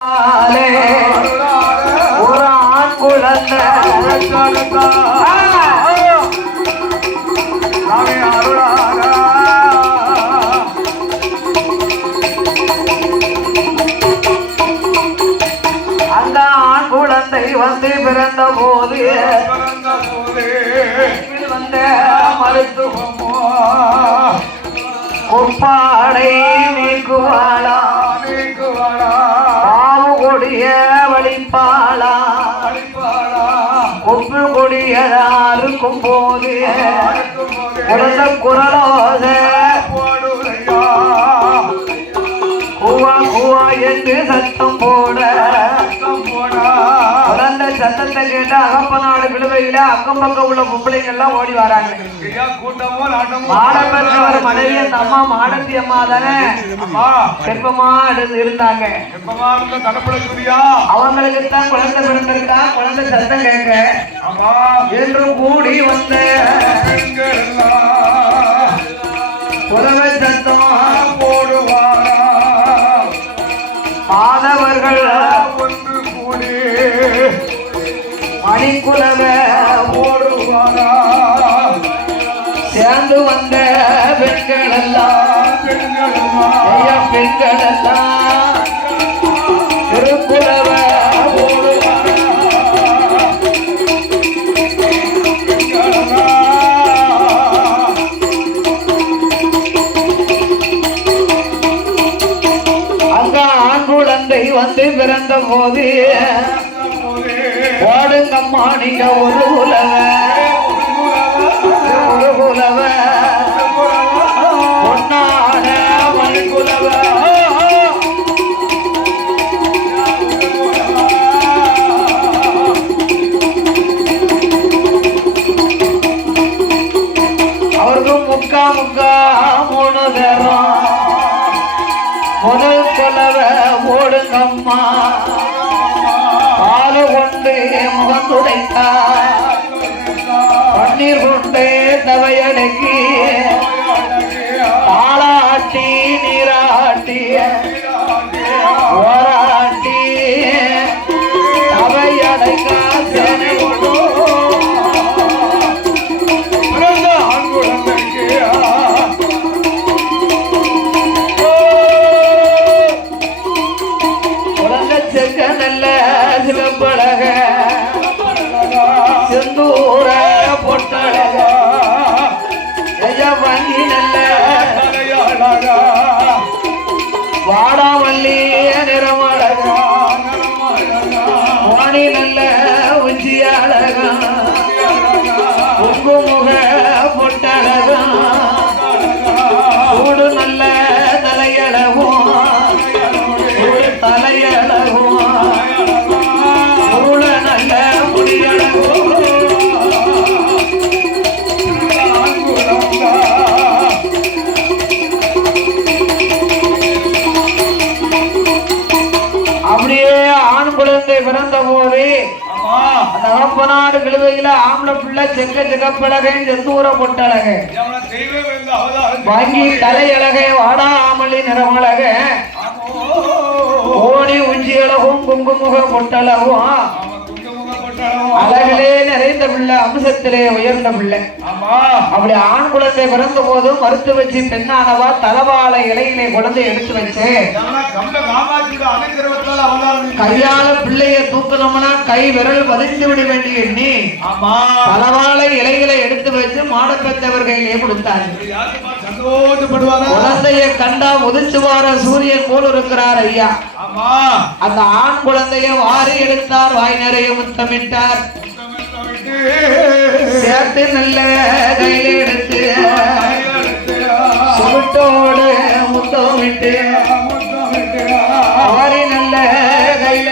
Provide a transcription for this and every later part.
ஒரு ஆண் குழந்தை அந்த ஆண் குழந்தை வந்து பிறந்த போது வந்த மருத்துவமோ கொப்பாடை நீக்குவாளா கொடிய வழிப்பாளா கொப்பு கொடியதாருக்கும் போது குழந்த குரலோத கூவா கூவா என்று சத்தம் போட குழந்தை சத்தத்தை கேட்டு அகப்பநாடு விழுவையில அக்கம் பக்கம் உள்ள பொம்பளைங்க எல்லாம் ஓடி வராங்க. மாடப்பெற்றவர் மனைவி அந்த அம்மா மாடத்தி அம்மா தானே செப்பமா இருந்தாங்க. அவங்களுக்கு தான் குழந்தை பிறந்திருக்கா. குழந்தை சத்தம் கேட்க என்று கூடி வந்த புலவை சத்தம் போடுவாரா மாதவர்கள் ஒன்று கூடி மணிக்குலவ ஓடுவாரா சேர்ந்து வந்த பெண்கள் எல்லாம் திருக்குலவ ஓடுவாரா அங்க ஆண் குழந்தை வந்து பிறந்த போது ஓடுங்கம்மா நீங்க ஒரு குலவ பொன்னான மணிக்குலவ அவருக்கு முக்கா முக்கா மூணு பேரும் முதல் குலவ ஓடுங்கம்மா பாலு கொண்டு முகம் துடைத்தார் பன்னீர் கொண்டு தவையடக்கி தாளாட்டி நீராட்டி ஓராட்டி தவையடைக்கா சேனை கொண்டு சிலம்பழக செந்தூர பொட்டழக வங்கி நல்ல வாடாமல்லி நிறமழக வாணி நல்ல உச்சி அழக குங்குமுக பொட்டழக சூடு நல்ல தலையழகும் தலையழகும் அப்படியே ஆண் குழந்தை பிறந்த போது அகப்பநாடு விழுவையில ஆம்பளை பிள்ளை செக்க சிகப்பழகை செந்தூர பொட்டழகை வாங்கி தலையழகை வாடாமல்லி நிறமழக ஓடி உச்சி அழகும் குங்குமுக பொட்டழகும் அழகிலே நிறைந்த பிள்ளை அம்சத்திலே உயர்ந்த பிள்ளை. அப்படி ஆண் குழந்தை பிறந்த போதும் மறுத்து வச்சு பெண்ணானவா தலவாழ இலையிலே குழந்தை எடுத்து வச்சு கையால பிள்ளைய தூக்கணும்னா கை விரல் பதிந்து விட வேண்டிய எண்ணி தலவாழ இலைகளை எடுத்து வச்சு மாடப்பெற்றவர் கையிலே கொடுத்தார். குழந்தைய கண்டா உதிச்சு வார சூரியன் போல் இருக்கிறார் ஐயா. அந்த ஆண் குழந்தைய வாரி எடுத்தார். வாய் நிறைய முத்தமிட்டார். சேர்த்து நல்ல கையில எடுத்து சுருட்டோடு முத்தமிட்டு வாரி நல்ல கையில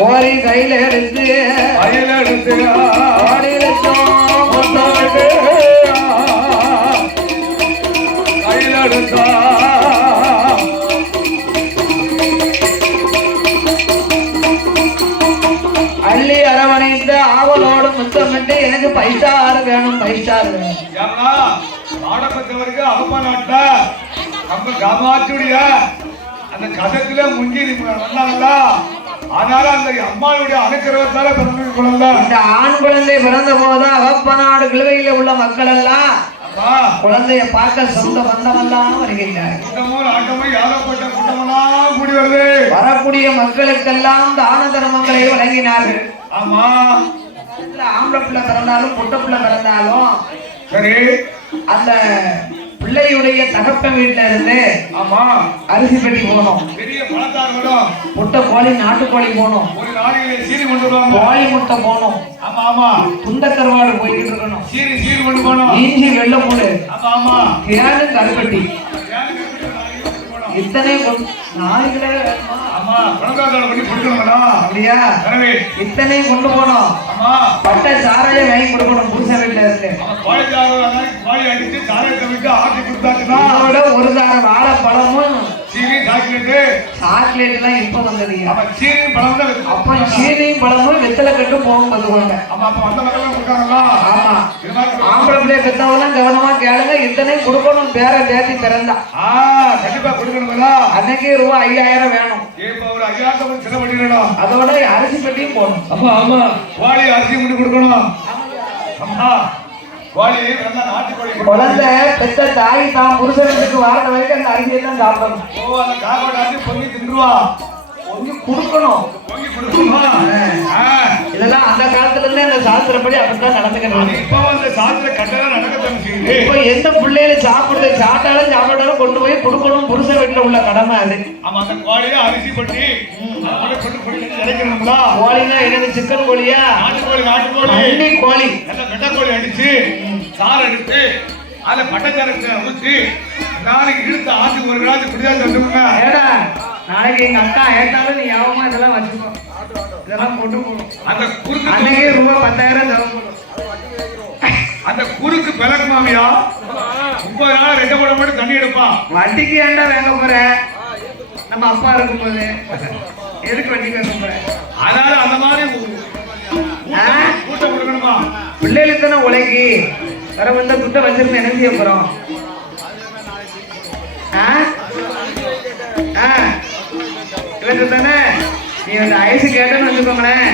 வாரி கையில எடுத்து வாரி முத்தமிட்டு கையில எடுத்தா அள்ளி அரவணைந்து ஆவலோடு முத்தமிட்டு எனக்கு பைசா வேணும் பைசா வேணும். மாடப்பத்தவருக்கு அகப்ப நாட்ட நம்ம காமாச்சுடைய அந்த கசத்துல முங்கி வந்தாங்களா, அதனால அந்த அம்மாவுடைய அனுக்கிரகத்தால பிறந்த குழந்தை. இந்த ஆண் குழந்தை பிறந்த போதுதான் அகப்பநாடு கிழவையில உள்ள மக்கள் எல்லாம் குழந்தைய பார்க்க சொந்த பந்தமெல்லாம் வருகின்றார். கூட்டமும் ஆட்டமும் ஏகப்பட்ட கூட்டமெல்லாம் கூடி வருது. வரக்கூடிய மக்களுக்கெல்லாம் தான தர்மங்களை வழங்கினார்கள். ஆமா, ஆம்பளை பிள்ளை பிறந்தாலும் பொட்ட பிள்ளை பிறந்தாலும் சரி, அந்த பிள்ளையுடைய தகப்பன் வீட்டுல இருந்து ஆமா அரிசி பெட்டி போகணும், பெரிய பணத்தார்களும் முட்டை கோழி நாட்டுக்கோழி போகணும், ஒரு நாளையில சீனி கொண்டு வருவாங்க, கோழி முட்டை போகணும், ஆமா ஆமா துண்ட கருவாடு போய்கிட்டு இருக்கணும், சீனி கொண்டு போகணும், இஞ்சி வெள்ளை பூடு, ஆமா ஆமா தேனு கருப்பட்டி, இத்தனை நாளைகளே வேணுமா? ஆமா, பணத்தார்கள் பண்ணி கொடுக்கணுங்களா? அப்படியா? இத்தனை கொண்டு போனோம். ஆமா, பட்ட சாரையை வாங்கி கொடுக்கணும் புருஷ வீட்டுல இருந்து. கோழி அடிச்சு சாரத்தை விட்டு ஆட்டி கொடுத்தாச்சுன்னா ஒரு தார வாழைப்பழமும் சீனி சாக்லேட் எல்லாம் இப்ப வந்தது. சீனி பழம் அப்ப சீனியும் பழமும் வெத்தலை கட்டு போகும் பார்த்துக்கோங்க. ஆமா, ஆம்பளை பிள்ளைய பெத்தவெல்லாம் கவனமா கேளுங்க. இத்தனையும் கொடுக்கணும். பேர தேதி பிறந்தா கண்டிப்பா கொடுக்கணுங்களா? அன்னைக்கு ரூபாய் 5000 வேணும். ஒரு 5000 செலவு பண்ணிடணும். அதோட அரிசி பெட்டியும் போகணும். ஆமா ஆமா, கோழி அரிசி முடி கொடுக்கணும். ஆமா, குழந்தை பெத்த தாய் தான் புருஷனுக்கு வாழ வரைக்கும் அந்த அரிசியை தான் சாப்பிடணும். கொடுக்கணும். இதெல்லாம் அந்த காலத்துல இருந்தே அந்த சாஸ்திரப்படி அப்படித்தான் நடந்துக்கிறாங்க. இப்ப எந்த பிள்ளைகளை சாப்பிடுறது சாப்பிட்டாலும் சாப்பிட்டாலும் கொண்டு போய் கொடுக்கணும். புருஷ வீட்டுல உள்ள கடமை அது. கோழினா என்னது? சிக்கன் கோழியா? நாட்டுக்கோழி கோழி கோழி அடிச்சு சாறு எடுத்து அதை பட்டச்சாரத்தை ஊற்றி நாளைக்கு இழுத்து ஆற்றுக்கு ஒரு கிளாஸ் குடிதான் தந்துருங்க. நாளைக்கு எங்க அக்கா ஏட்டாலும் நீ யாவமா இதெல்லாம் வச்சுக்கோ. இதெல்லாம் போட்டு போகணும். அந்த குறுக்கு அன்னைக்கு ரூபாய் 10,000 தரும். அந்த குறுக்கு பிளக்கு மாமியா 30 நாள் 2 குடம் மட்டும் தண்ணி எடுப்பான். வட்டிக்கு ஏண்டா வாங்க போற? நம்ம அப்பா இருக்கும்போது எதுக்கு வட்டிக்கு வாங்க போற? அதனால அந்த மாதிரி கூட்டம் கொடுக்கணுமா? பிள்ளைகளுக்கு தானே உழைக்கி வர வந்த துட்டை வச்சிருந்து என்ன செய்ய போறோம்? இவருக்கு தானே நீ வந்து ஐசு கேட்டன்னு வச்சுக்கோங்களேன்.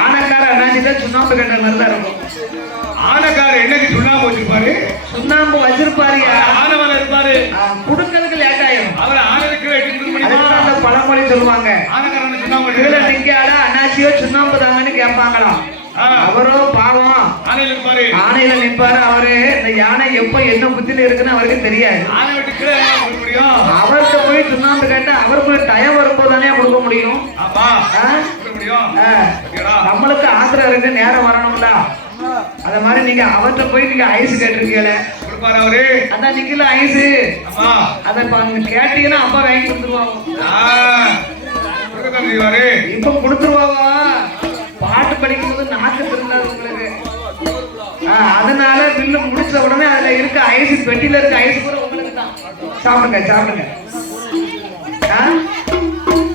ஆனக்கார அண்ணாச்சிட்ட சுண்ணாம்பு கட்ட மாதிரி தான் இருக்கும். ஆனக்கார என்னைக்கு சுண்ணாம்பு வச்சிருப்பாரு? சுண்ணாம்பு வச்சிருப்பாருயா. ஆனவன் இருப்பாரு. குடுக்கிறதுக்கு லேட் ஆயிரும். அவர் ஆனதுக்கு அந்த பழமொழி சொல்லுவாங்க. ஆனக்காரன் சுண்ணாம்பு இதுல நிக்காட அண்ணாச்சியோ சுண்ணாம்பு தாங்கன்னு கேட்பாங்களாம். அவரோ பாவம் ஆணையில நிற்பாரு. அவரு இந்த யானை எப்ப என்ன புத்தில இருக்குன்னு அவருக்கு தெரியாது. அவர்கிட்ட போய் சுண்ணாம்பு கேட்ட அவருக்கு டயம் வரும்போது தானே கொடுக்க முடியும். நம்மளுக்கு ஆத்திரம் இருக்கு, நேரம் வரணும்ல. அத மாதிரி நீங்க அவர்கிட்ட போய் நீங்க ஐஸ் கேட்டிருக்கீங்கள, அதான் நீங்கள ஐஸ் அத கேட்டீங்கன்னா அப்பா வாங்கி கொடுத்துருவாங்க. இப்ப கொடுத்துருவாவா? பாட்டு படிக்கும்போது நாக்கு திருந்தாது உங்களுக்கு. அதனால பில்லு முடிச்ச உடனே அதுல இருக்க ஐஸ் பெட்டியில இருக்க ஐஸ் கூட உங்களுக்கு தான். சாப்பிடுங்க சாப்பிடுங்க.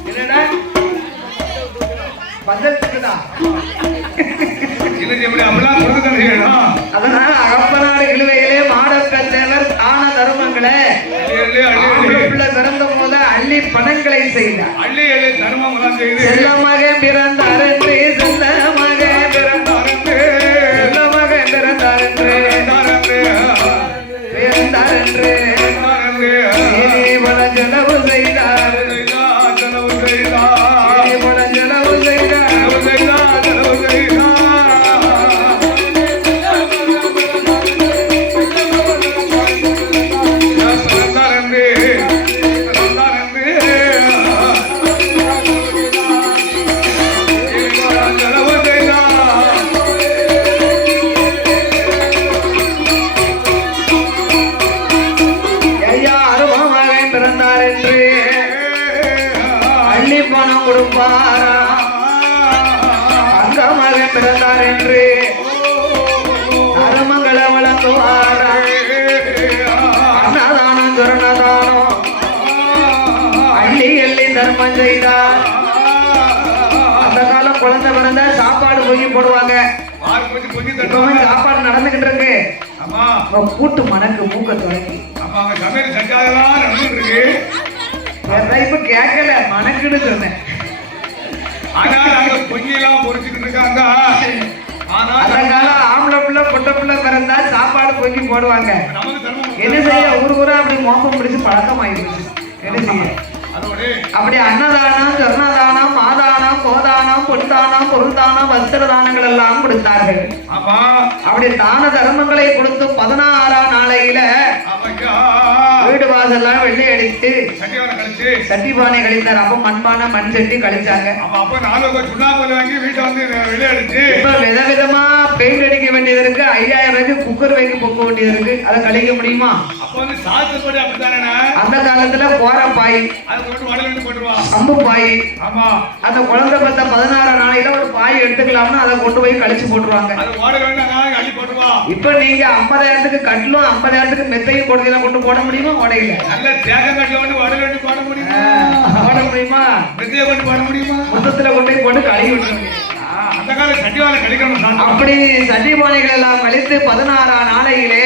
என்னடா பந்தத்துக்குதா? அதனால அகப்பநாடு கிழவையிலே மாடப்பேர் தான தருமங்களை பிள்ளை பிறந்த போது அள்ளி பணங்களை செய்தார். செல்லமாக பிறந்தார் என்று செல்லமாக பிறந்தார் என்று செல்லமாக பிறந்தார் என்று பிறந்தார் என்று பல செலவு செய்தார். பல செலவு செய்தார். பணம் கொடுப்பாரா? அங்கமாக பிறந்தார் என்று தருமங்களை வழங்குவாரா? அன்னதானம் துரணதானம் அள்ளி எள்ளி தர்மம் செய்தார். அந்த காலம் குழந்தை பிறந்தா சாப்பாடு பொங்கி போடுவாங்க. சாப்பாடு நடந்துகிட்டு இருக்கு. கூட்டு மணக்கு மூக்க தொடங்கி இப்ப கேட்கல மணக்குன்னு சொன்னேன். ஆனா நாங்க பொங்கிலாம் பொறிச்சுக்கிட்டு இருக்காங்க. ஆனா அந்த காலம் ஆம்பளை பிள்ளை பொட்டை பிள்ளை பிறந்தா சாப்பாடு பொங்கி போடுவாங்க. நமக்கு தர்மம் என்ன செய்ய ஊரு ஊரா அப்படி மோப்பம் பிடிச்சு பழக்கம் ஆயிடுச்சு. என்ன செய்ய அதோட அப்படி அன்னதானம் சொர்ணதானம் மாதானம் கோதானம் பொன்தானம் பொருள்தானம் வஸ்திர தானங்கள் எல்லாம் கொடுத்தார்கள். ஆமா அப்படி தான தர்மங்களை கொடுத்து 16ஆம் நாளையில ஆமாக்கா வீடு வாசல்லாம் வெள்ளை அடித்து சட்டியார கழிச்சு சட்டி பானை கழித்தார். அப்ப மண்பானை மண் சட்டி கழிச்சாங்க. அப்ப 4 சுண்ணாம்பு வாங்கி வீட்டை வந்து விளையாடுச்சு. இப்ப விதவிதமா பெயிண்ட் அடிக்க வேண்டியது இருக்கு. 5000 ரூபாய்க்கு குக்கர் வாங்கி பொக்க வேண்டியது இருக்கு. அதை கழிக்க முடியுமா? அப்ப வந்து சாத்துப்படி அப்படித்தானே. அந்த காலத்துல கோர பாய் அது போட்டு வடல போட்டுருவா அம்பு பாய். ஆமா அந்த குழந்தை பத்த 16ஆம் நாளையில ஒரு பாய் எடுத்துக்கலாம்னு அதை கொண்டு போய் கழிச்சு போட்டுருவாங்க. அது ஓட வேண்டாம் அள்ளி போட்டுருவா. இப்ப நீங்க 50,000க்கு கட்டலும் 50,000க்கு மெத்தையும் கொடுத்தீங்கன்னா கொண்டு போட முடியுமா? உடையில நல்ல தேகம் கட்டல வந்து வடல வந்து போட முடியுமா? போட முடியுமா? மெத்தையை கொண்டு போட முடியுமா? மொத்தத்துல கொண்டு போய் போட்டு கழுவி விட்டுருங்க. அந்த கால சட்டிவால கழிக்கணும். அப்படி சட்டி பானைகள் எல்லாம் கழித்து 16ஆம் நாளையிலே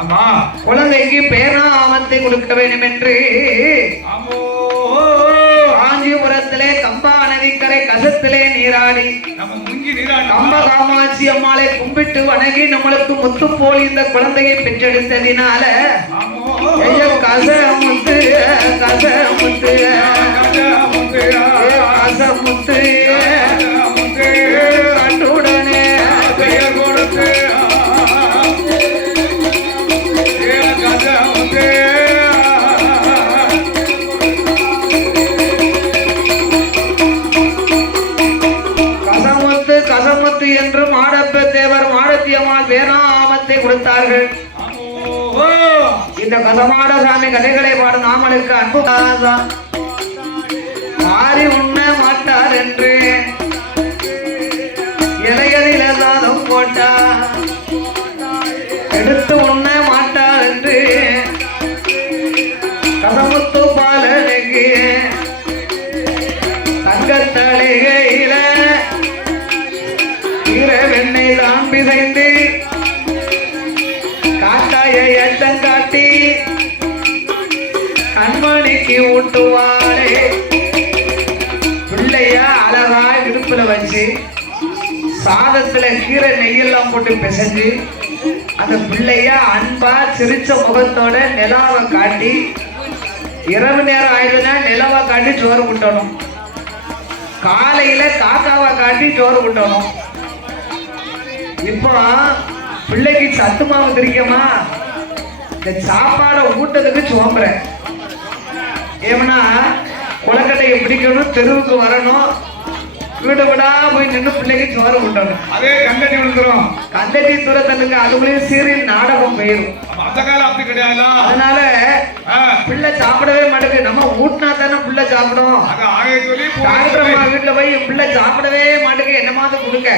ஆமா குழந்தைக்கு பேராமத்தை கொடுக்க வேண்டும் என்று ஆமோ காஞ்சிபுரத்திலே கம்பா நதிக்கரை கசத்திலே நீராடி நம்ம முங்கி நீராடி கம்ப காமாட்சி அம்மாளை கும்பிட்டு வணங்கி நம்மளுக்கு முத்து போல் இந்த குழந்தையை பெற்றெடுத்ததினால கசமுத்து கசமுத்து கசமுத்து கண்டுடனே பெயர் கொடுத்து கசமுத்து கசமுத்து என்று மாடப்ப தேவர் மாடத்தி அம்மாள் வேணாமத்தை கொடுத்தார்கள். இந்த கசமாட சாமி கதைகளை பாடும் நாமளுக்கு அன்பு மாறி உண்ண மாட்டார் என்று இலையதில சாதம் போட்டார். எடுத்து உண்ண மாட்டார் என்று கசமுத்து பாலனுக்கு தங்கத்தலைகையில வெண்ணெய் தான் பிசைந்து காட்டாயை எச்சம் காட்டி கண்மணிக்கு ஊட்டுவாரே. பிள்ளைய அழகா இடுப்புல வச்சு சாதத்துல கீரை நெய்யெல்லாம் போட்டு பிசைஞ்சு அந்த பிள்ளைய அன்பா சிரிச்ச முகத்தோட நிலாவை காட்டி இரவு நேரம் ஆயிடுதுன்னா நிலவை காட்டி சோறு விட்டணும். காலையில காக்காவை காட்டி சோறு விட்டணும். இப்போ பிள்ளைக்கு சத்து மாவு தெரியுமா? இந்த சாப்பாடை ஊட்டத்துக்கு சோம்புற ஏன்னா குளக்கட்டையை பிடிக்கணும், தெருவுக்கு வரணும், வீடு விடா போய் நின்று பிள்ளைக்கு சோறு விட்டணும். அதே கண்டடி விழுந்துரும். கண்டடி தூரத்தனுங்க அதுக்குள்ளேயும் சீரியல் நாடகம் போயிடும். அந்த காலம் அப்படி கிடையாது. அதனால பிள்ளை சாப்பிடவே மாட்டேங்குது. நம்ம ஊட்டினா தானே பிள்ளை சாப்பிடும். டாக்டர் அம்மா வீட்டுல போய் பிள்ளை சாப்பிடவே மாட்டேங்குது என்னமாவது கொடுக்க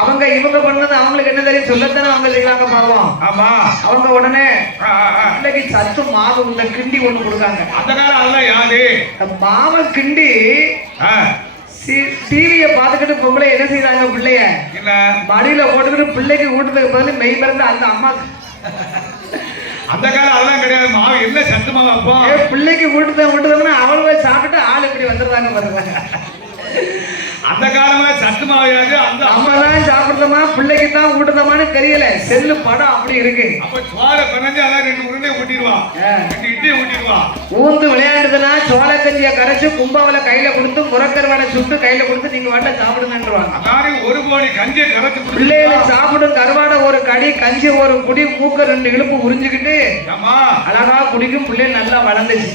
அவங்க இவங்க பண்ணது அவங்களுக்கு என்ன தெரியும் சொல்லத்தானே அவங்க செய்யலாங்க பாவம். ஆமா அவங்க உடனே பிள்ளைக்கு சத்து மாவு இந்த கிண்டி ஒண்ணு கொடுக்காங்க. அந்த காலம் அதெல்லாம் யாரு மாவை கிண்டி டிவிய பாத்துக்கிட்டு பொம்பளை என்ன செய்யறாங்க? பிள்ளைய மடியில போட்டுக்கிட்டு பிள்ளைக்கு ஊட்டுறதுக்கு பதில் மெய் மறந்து அந்த அம்மா. அந்த காலம் அதெல்லாம் கிடையாது. மாவு என்ன சத்து மாவு அப்போ பிள்ளைக்கு ஊட்டுதோம்னா அவளை போய் சாப்பிட்டு ஆள் இப்படி வந்துடுறாங்க பாருங்க. அந்த காலமா சத்து மாவையாது அந்த அம்மா தான் சாப்பிடுறோமா பிள்ளைக்கு தான் ஊட்டுதோமான்னு தெரியல. செல்லு படம் அப்படி இருக்கு. அப்ப சோள பிணைஞ்சு அதான் 2 உருண்டை ஊட்டிடுவா, 2 இட்லி ஊட்டிடுவா. ஊந்து விளையாண்டுதுன்னா சோள கஞ்சியை கரைச்சு கும்பாவில கையில கொடுத்து முறக்கருவாடை சுட்டு கையில கொடுத்து நீங்க வாட்ட சாப்பிடுங்கன்றுவாங்க. அதாவது 1 கோடி கஞ்சியை கரைச்சு பிள்ளைகளை சாப்பிடும் கருவாடை ஒரு கடி கஞ்சி ஒரு குடி மூக்க 2 இழுப்பு உறிஞ்சுக்கிட்டு அழகா குடிக்கும். பிள்ளை நல்லா வளர்ந்துச்சு.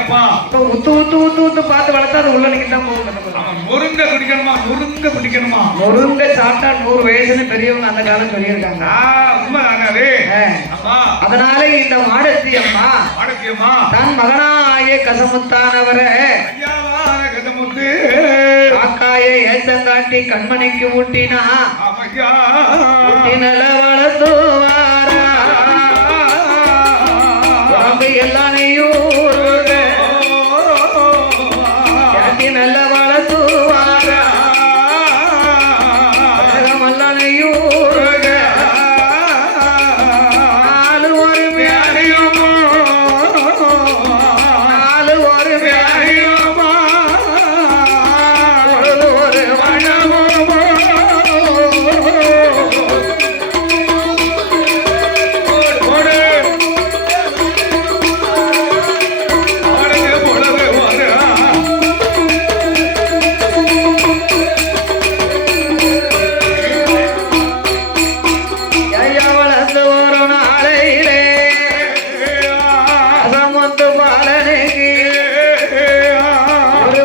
அப்பா இப்ப ஊத்து ஊத்து ஊத்து ஊத்து பார்த்து வளர்த்தா அது உள்ள நிக்கிட்டு தான் போகும். முருங்கை குடிக்கணுமா? முருங்கை குடிக்கணுமா? முருங்கை சாப்பிட்டா 100 வயசுன்னு பெரியவங்க அந்த காலம் சொல்லியிருக்காங்க. அதனால இந்த மாடத்தி அம்மா தன் மகனாய கசமுத்தானவரை காக்காயை ஏச்சங்காட்டி கண்மணிக்கு ஊட்டினா ஊட்டினல வளர்த்துவாரா எல்லானையும் நல்ல வளர்த்துவாரா ஒரு மேலையும் 4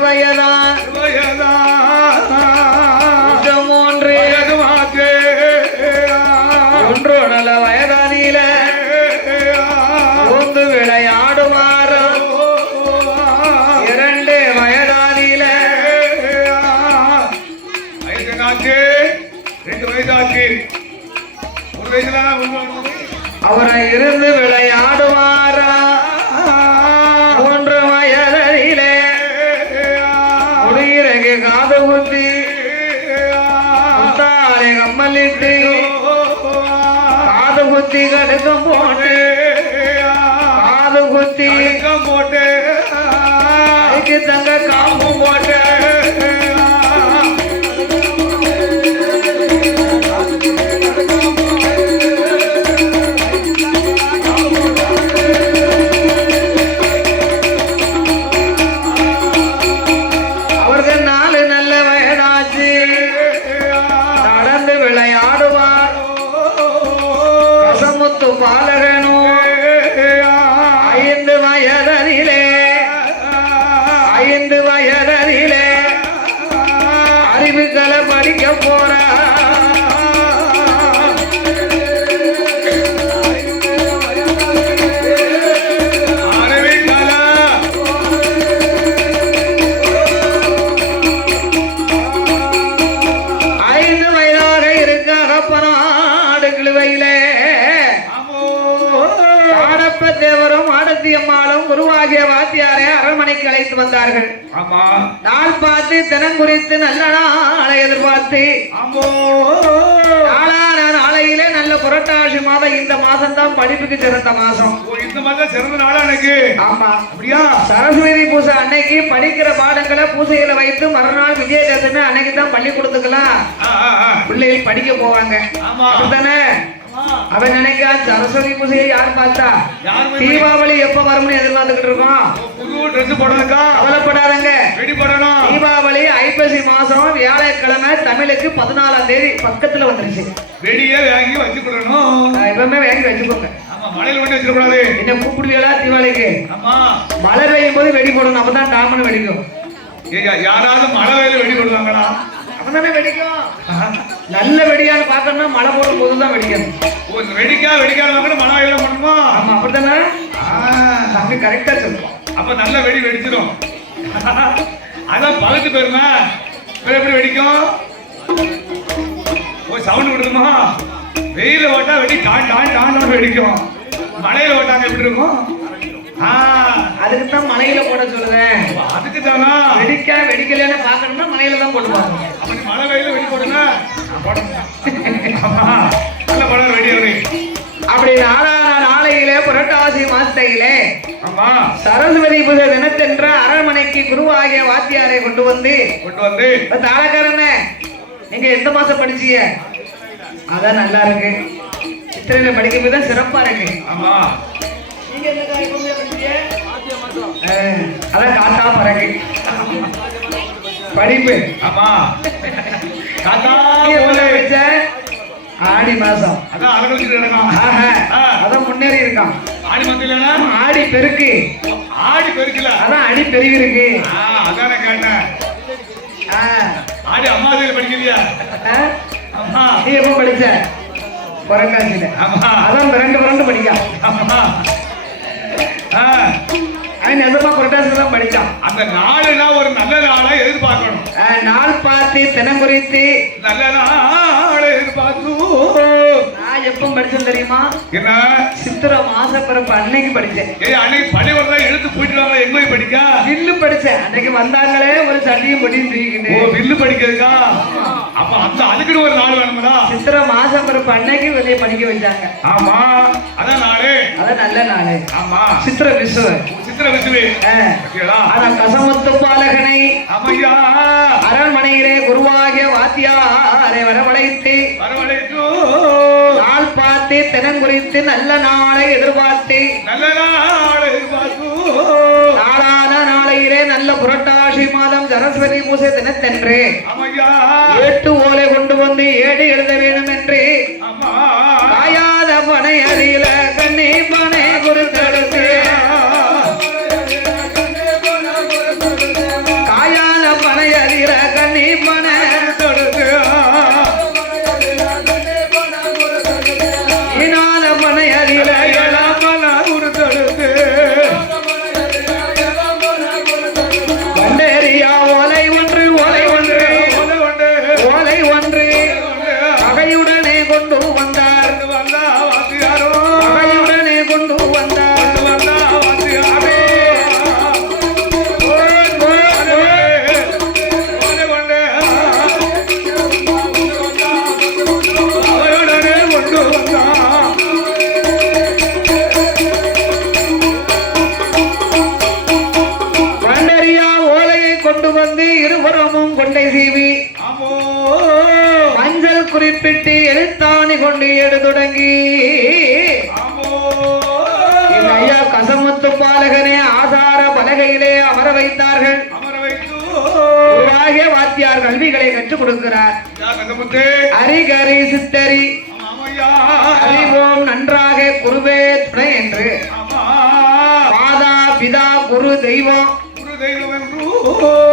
வயதான் மூன்று ஒன்று நல்ல வயதானில ஒன்று விளையாடுமாறு 2 வயதானில 2 வயதாச்சு. 1 வயசுல அவரை இருந்து விளையாடுவாரா 3 வயதிலே முடிகிறக்கு காது குத்தி முத்தாரை கம்மலிட்டு காது குத்தி கடுக்கம் போட்டு காது குத்தி போட்டு அதுக்கு தங்க காம்பு போட்டு பாலகனோ 5 வயதிலே அறிவுகளை படிக்க போற தேவரும் ஆடத்தியம்மாளும் குருவாகிய வாத்தியாரை அரண்மனைக்கு அழைத்து வந்தார்கள். நாள் பார்த்து தினம் குறித்து நல்ல நாளை எதிர்பார்த்து நாளான நாளையிலே நல்ல புரட்டாசி மாதம் இந்த மாசம் தான் படிப்புக்கு சிறந்த மாசம். இந்த மாதம் சிறந்த நாளா எனக்கு. ஆமா அப்படியா? சரஸ்வதி பூஜை அன்னைக்கு படிக்கிற பாடங்களை பூஜைகளை வைத்து மறுநாள் விஜயதசமி அன்னைக்கு தான் பள்ளிக்கூடத்துக்கெல்லாம் பிள்ளைகள் படிக்க போவாங்க. அப்படித்தானே? அவன் நினைக்கா சரஸ்வதி பூஜையை யார் பார்த்தா? தீபாவளி எப்ப வரும்னு எதிர்பார்த்துக்கிட்டு இருக்கோம். புது ட்ரெஸ் போடணுக்கா? கவலைப்படாதங்க, ரெடி பண்ணணும். தீபாவளி ஐப்பசி மாசம் வியாழக்கிழமை தமிழுக்கு 14ஆம் தேதி பக்கத்துல வந்துருச்சு. வெடியே வாங்கி வச்சுக்கணும். எப்பவுமே வாங்கி வச்சுக்கோங்க. ஆமா, மழையில மட்டும் வச்சிடக்கூடாது. என்ன கூப்பிடுவீங்களா தீபாவளிக்கு? ஆமா, மழை பெய்யும் போது வெடி போடணும், அப்பதான் டாமனு வெடிக்கும். யாராவது மழை வெயில வெடி போடுவாங்களா? அப்பதானே வெடிக்கும். நல்ல வெடியான்னு பாக்கணும்னா மழை போடும் போதுதான் வெடிக்கணும். வெடிக்காத மழை வெயில பண்ணணுமா? ஆமா, அப்படித்தானே? தம்பி கரெக்டா சொல்லுவோம். அப்ப நல்ல வெடி வெடிச்சிடும். அதான் பழுத்து போயிருமா? எப்படி வெடிக்கும்? சவுண்ட் விடுதுமா? வெயில ஓட்டா வெடி டான் டான் டான் வெடிக்கும். மழையில ஓட்டாங்க எப்படி இருக்கும்? அதுக்கு தான் மலையில போட சொல்லுவேன். அதுக்கு தானா? வெடிக்கலன்னு பாக்கணும்னா மலையில தான் போடுவாங்க. அப்படி மழை வெயில வெடி போடுங்க. நல்ல படம் வெடி. அப்படி நாளையிலே புரட்டாசி மாசத்தையிலே சரஸ்வதி பூஜை தினத்தென்ற அரண்மனைக்கு குருவாகிய வாத்தியாரை கொண்டு வந்து தாளக்காரன நீங்க எந்த மாசம் படிச்சீங்க? அதான் நல்லா இருக்கு. சித்திரையில படிக்கும் போது சிறப்பா இருக்கு. ஆமா, அதான் காத்தா பறக்கு படிப்பு. ஆமா, ஆடி மாசம் அதான் முன்னேறி இருக்கான். ஆடி மத்தியில ஆடி பெருக்கு. ஆடி பெருக்கல, அதான் அடி பெருகி இருக்கு. அதான கேட்டேன். ஆடி அம்மாதிரியில படிக்கலையா? நீ எப்ப படிச்ச? புரட்டாசியில. அதான் பிறண்டு படிக்கா. நிஜமா புரட்டாசி தான் படிச்சான். அந்த நாளுனா ஒரு நல்ல நாளா எதிர்பார்க்கணும். நாள் பார்த்து தினம் குறித்து நல்ல நாளை எதிர்பார்த்து நான் எப்ப படிச்சேன் தெரியுமா? என்ன? சித்திரை மாச பிறப்பு அன்னைக்கு படிச்சேன். அன்னைக்கு பள்ளிக்கூடம் எடுத்து போயிட்டு வாங்க. எங்க போய் படிக்க? வில்லு படிச்சேன். அன்னைக்கு வந்தாங்களே ஒரு சட்டியும் பொடியும் தூக்கிட்டு. வில்லு படிக்கிறதுக்கா? அப்ப அந்த அதுக்குன்னு ஒரு நாள் வேணுங்களா? சித்திரை மாச பிறப்பு அன்னைக்கு வெளியே படிக்க வச்சாங்க. ஆமா, அதான் நாளு. அதான் நல்ல நாளு. ஆமா, சித்திரை விசுவ. சித்திரை விசுவே. ஆனா கசமுத்து பாலகனை அரண்மனையிலே குருவாகிய வாத்தியாரை வரவழைத்து நாள் பார்த்து தினம் குறித்து நல்ல நாளை எதிர்பார்த்து நாளான நாளையிலே நல்ல புரட்டாசி மாதம் சரஸ்வதி பூஜை தினத்தன்று 8 ஓலை கொண்டு வந்து ஏடு எழுத வேண்டும் என்று காயாத பனை அறியல கண்ணி பனை குறித்தெடுத்து காயா பன தொடுத்து ஈனால பனை அதில இளமன ஒரு தொடுத்து வண்டேரியா ஓலை ஒன்று ஓலை ஒன்று ஒன்று கொண்டு ஓலை ஒன்று பகையுடனே கொண்டு வந்தார் வந்தா வாத்தியாரோ பகையுடனே கொண்டு வந்தார் வந்தா வாத்தியாரோ வண்டரியா ஓலையை கொண்டு வந்து இருபுறமும் கொண்டை சீவி மஞ்சள் குறிப்பிட்டு எழுத்தாணி கொண்டு ஏடு தொடங்கி என் ஐயா கசமுத்து பாலகனே ஆசார பலகையிலே அமர வைத்தார்கள். குருவாகிய வாத்தியார் கல்விகளை கற்றுக் கொடுக்கிறார். அரிகரி சித்தரி அறிவோம் நன்றாக குருவே துணை என்று மாதா பிதா குரு தெய்வம்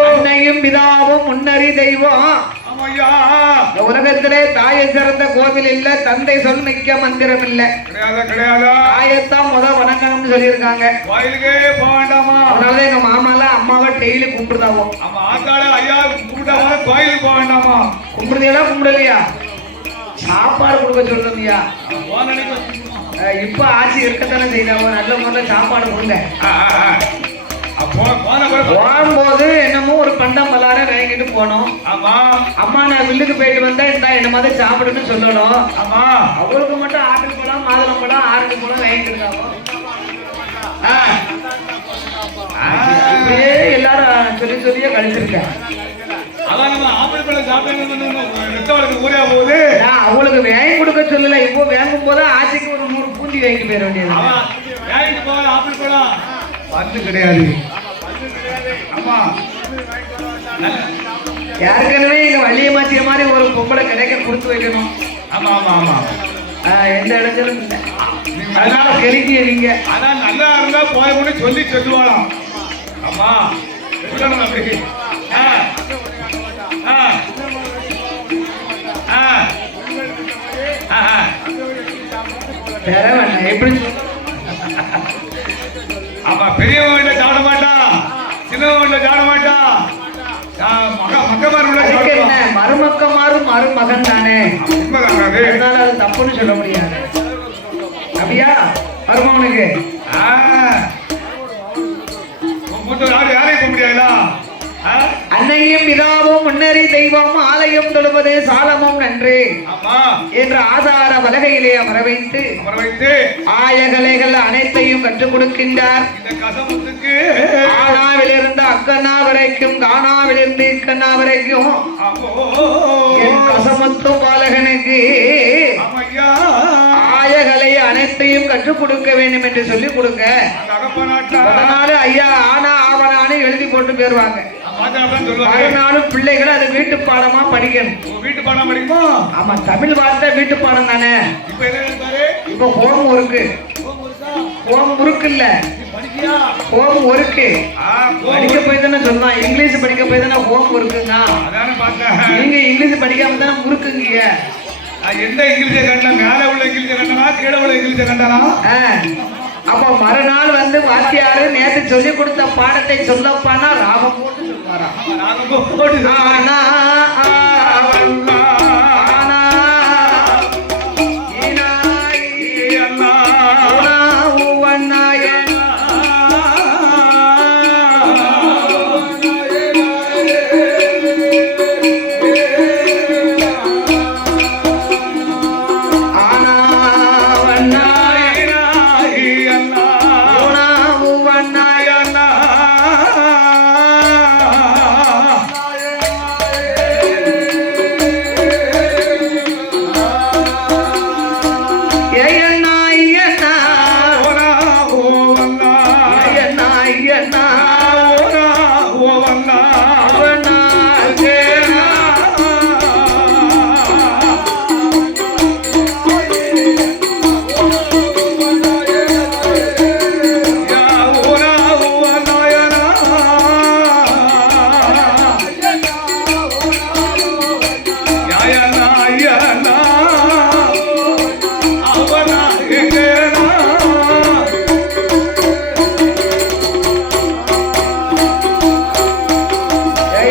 அன்னையும் பிதாவும் முன்னறி தெய்வம். இந்த உலகத்திலே தாயை சிறந்த கோவில் இல்ல, தந்தை சொல் மிக்க மந்திரம் இல்ல. தாயத்தான் வணக்கம்னு சொல்லியிருக்காங்க. அதனால எங்க மாமாலாம் அம்மாவை டெய்லி கும்பிடுதாவும். கும்பிடுதா கும்பிடலையா? சாப்பாடு கொடுக்க சொல்லுங்கய்யா. இப்ப ஆட்சி இருக்கத்தானே செய்தாவோ, நல்ல முறையில் சாப்பாடு கொடுங்க. போகும்போது என்னமோ ஒரு பண்டம் பல்லார வாங்கிட்டு போனோம். அம்மா நான் வில்லுக்கு போயிட்டு வந்தா இந்த என்ன மாதிரி சாப்பிடுன்னு சொல்லணும். அவங்களுக்கு மட்டும் ஆப்பிள் பழம் மாதுளம் பழம் ஆரஞ்சு பழம் வாங்கிட்டு இருக்காங்க. இப்படியே எல்லாரும் சொல்லி சொல்லியே கழிச்சிருக்கேன். அவங்களுக்கு வாங்கி கொடுக்க சொல்லல. இப்போ வாங்கும் போது ஆட்சிக்கு ஒரு 100 பூந்தி வாங்கி போயிட வேண்டியது. கிடையாது. ஏற்கனவே இங்க வள்ளியமாச்சிய மாதிரி ஒரு பொம்பளை கிடைக்க கொடுத்து வைக்கணும். எந்த இடத்திலும் இல்லை. அதனால கெளிக்கிய நீங்க நல்லா இருந்தா போய் கூட சொல்லி சொல்லுவாளாம். ஆமா அப்படி வேற வேண்டாம். எப்படி ஆமா பெரியவங்க வீட்டுல சாப்பிட மாட்டா, சின்னவங்க வீட்டுல சாப்பிட மாட்டா. என்ன மருமக்கமாறு மருமகன் தானே, அதனால அது தப்புன்னு சொல்ல முடியாது. அப்படியா மருமகனுக்கு யாரையும் போக முடியாதா? அன்னையும் பிதாவும் முன்னறி தெய்வம் ஆலயம் தொழுவது சாலமும் நன்று என்ற ஆதார வலகையிலே அமர வைத்து ஆயகலைகள் அனைத்தையும் கற்றுக் கொடுக்கின்றார். ஆனாவிலிருந்து அக்கண்ணா வரைக்கும், கானாவிலிருந்து இக்கண்ணா வரைக்கும் என் கசமுத்து பாலகனுக்கு ஆயகலை அனைத்தையும் கற்றுக் கொடுக்க வேண்டும் என்று சொல்லிக் கொடுக்க. அதனால ஐயா ஆனா ஆவணான்னு எழுதி போட்டு போயிருவாங்க. அதனாலும் பிள்ளைகளை அது வீட்டு பாடமா படிக்கணும். வீட்டு பாடம் படிக்குமா? ஆமா, தமிழ் வார்த்தை வீட்டு பாடம் தானே. இப்ப ஹோம் ஒர்க்கு, ஹோம் ஒர்க் இல்ல, ஹோம் ஒர்க்கு படிக்க போய் தானே சொல்லலாம். இங்கிலீஷ் படிக்க போய் தானே ஹோம் ஒர்க்குங்க. நீங்க இங்கிலீஷ் படிக்காம தானே முறுக்குங்க. எந்த இங்கிலீஷை கண்டா? மேல உள்ள இங்கிலீஷை கண்டனா, கீழே உள்ள இங்கிலீஷை கண்டானா? அப்ப மறுநாள் வந்து வாத்தியாரு நேற்று சொல்லி கொடுத்த பாடத்தை சொல்லப்பானா ராகம் போட்டு சொல்லுவாரா?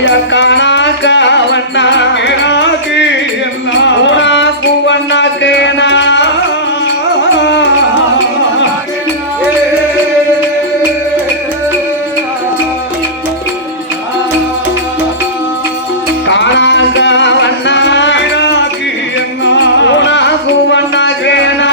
ஐயா காணாக்கா வண்ணா ஊனாக்கு வண்ணாக்கேனா காணாக்கா வண்ணா ஊனாக்கு வண்ணாக்கேனா